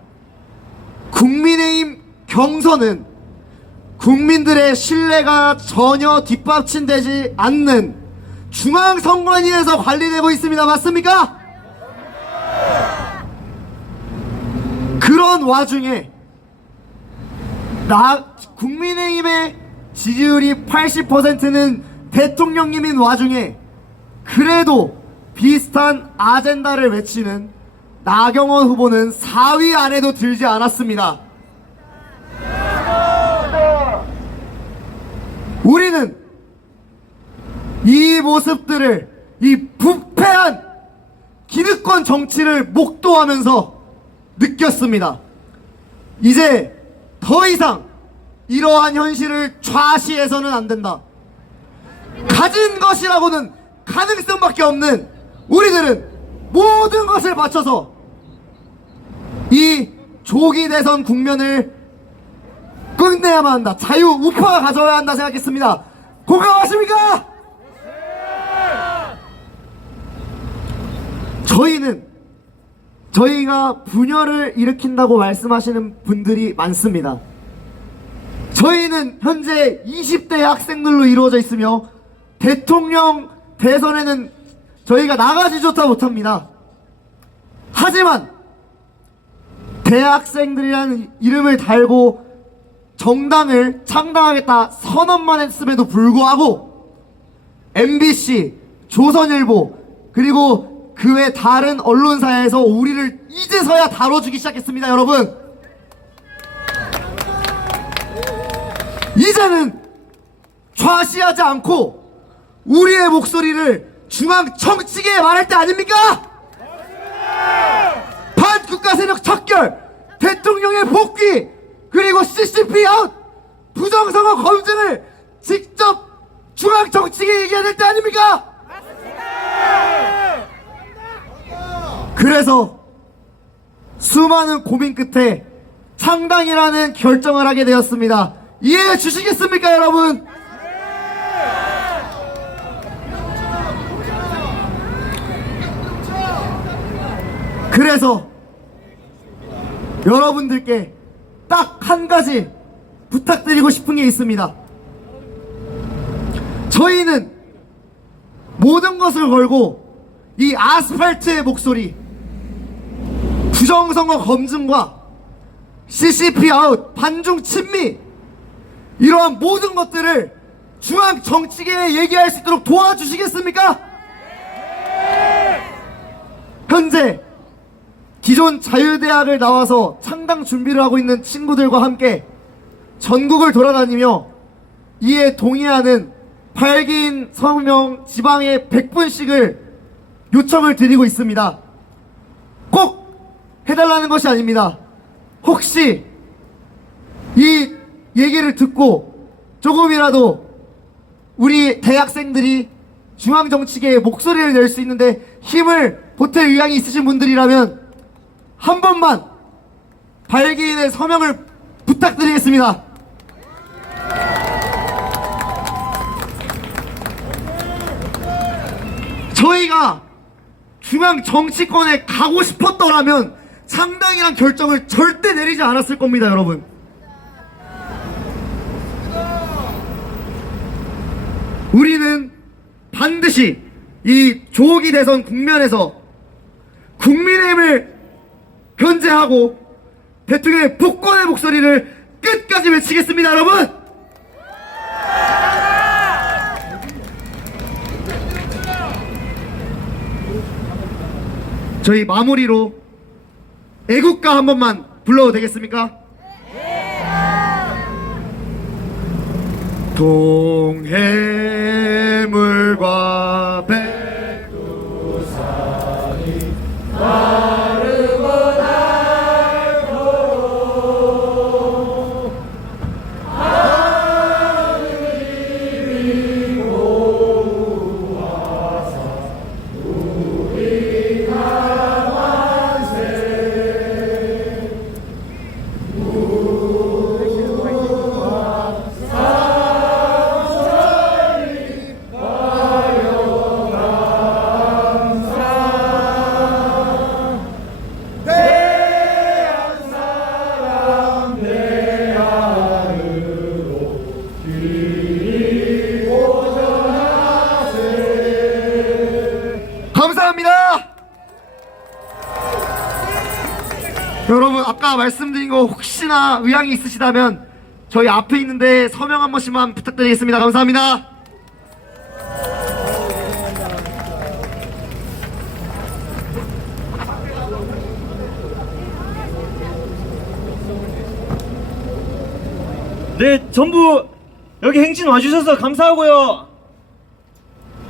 국민의힘 경선은 국민들의 신뢰가 전혀 뒷받침되지 않는 중앙선관위에서 관리되고 있습니다. 맞습니까? 그런 와중에 국민의힘의 지지율이 80%는 대통령님인 와중에 그래도 비슷한 아젠다를 외치는 나경원 후보는 4위 안에도 들지 않았습니다. 우리는 이 모습들을, 이 부패한 기득권 정치를 목도하면서 느꼈습니다. 이제 더 이상 이러한 현실을 좌시해서는 안 된다. 가진 것이라고는 가능성밖에 없는 우리들은 모든 것을 바쳐서 이 조기 대선 국면을 끝내야만 한다. 자유 우파가 가져야 한다 생각했습니다. 공감하십니까? 저희가 분열을 일으킨다고 말씀하시는 분들이 많습니다. 저희는 현재 20대 학생들로 이루어져 있으며 대통령 대선에는 저희가 나가지조차 못합니다. 하지만 대학생들이라는 이름을 달고 정당을 창당하겠다 선언만 했음에도 불구하고 MBC, 조선일보 그리고 그 외 다른 언론사에서 우리를 이제서야 다뤄주기 시작했습니다. 여러분, 이제는 좌시하지 않고 우리의 목소리를 중앙 정치계에 말할 때 아닙니까? 반국가 세력 척결, 대통령의 복귀, 그리고 CCP 아웃, 부정선거 검증을 직접 중앙 정치계에 얘기해야 될 때 아닙니까? 그래서 수많은 고민 끝에 창당이라는 결정을 하게 되었습니다. 이해해 주시겠습니까, 여러분? 그래서 여러분들께 딱 한 가지 부탁드리고 싶은 게 있습니다. 저희는 모든 것을 걸고 이 아스팔트의 목소리, 부정선거 검증과 CCP 아웃, 반중 친미, 이러한 모든 것들을 중앙 정치계에 얘기할 수 있도록 도와주시겠습니까? 현재 기존 자유대학을 나와서 창당 준비를 하고 있는 친구들과 함께 전국을 돌아다니며 이에 동의하는 8기인 서명 지방에 100분씩을 요청을 드리고 있습니다. 꼭 해달라는 것이 아닙니다. 혹시 이 얘기를 듣고 조금이라도 우리 대학생들이 중앙 정치계의 목소리를 낼 수 있는데 힘을 보탤 의향이 있으신 분들이라면 한 번만 발기인의 서명을 부탁드리겠습니다. 저희가 중앙 정치권에 가고 싶었더라면 창당이란 결정을 절대 내리지 않았을 겁니다, 여러분. 우리는 반드시 이 조기 대선 국면에서 국민의힘을 견제하고 대통령의 복권의 목소리를 끝까지 외치겠습니다, 여러분! 저희 마무리로 애국가 한 번만 불러도 되겠습니까? 동해물과 백두산이 마르고 닳도록 하늘이 고와서 우리 강원세 감사합니다. 여러분, 아까 말씀드린 거 혹시나 의향이 있으시다면 저희 앞에 있는데 서명 한 번씩만 부탁드리겠습니다. 감사합니다. 네, 전부 여기 행진 와주셔서 감사하고요.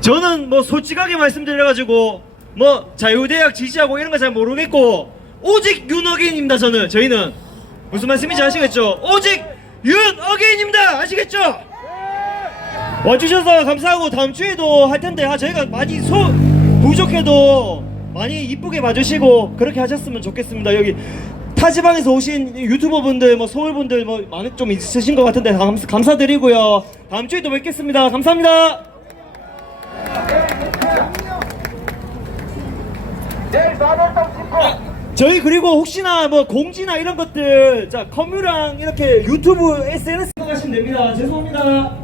저는 뭐 솔직하게 말씀드려가지고 뭐 자유대학 지지하고 이런 거 잘 모르겠고 오직 윤어게인입니다. 저희는 무슨 말씀인지 아시겠죠? 오직 윤어게인입니다. 아시겠죠? 와주셔서 감사하고 다음 주에도 할 텐데 저희가 많이 부족해도 많이 이쁘게 봐주시고 그렇게 하셨으면 좋겠습니다. 여기 타 지방에서 오신 유튜버분들 뭐 서울분들 뭐 많이 좀 있으신 것 같은데 감사드리고요. 다음 주에도 뵙겠습니다. 감사합니다. 내일 4월달 집회. 저희 그리고 혹시나 뭐 공지나 이런 것들 자 커뮤랑 이렇게 유튜브 SNS 가시면 됩니다. 죄송합니다.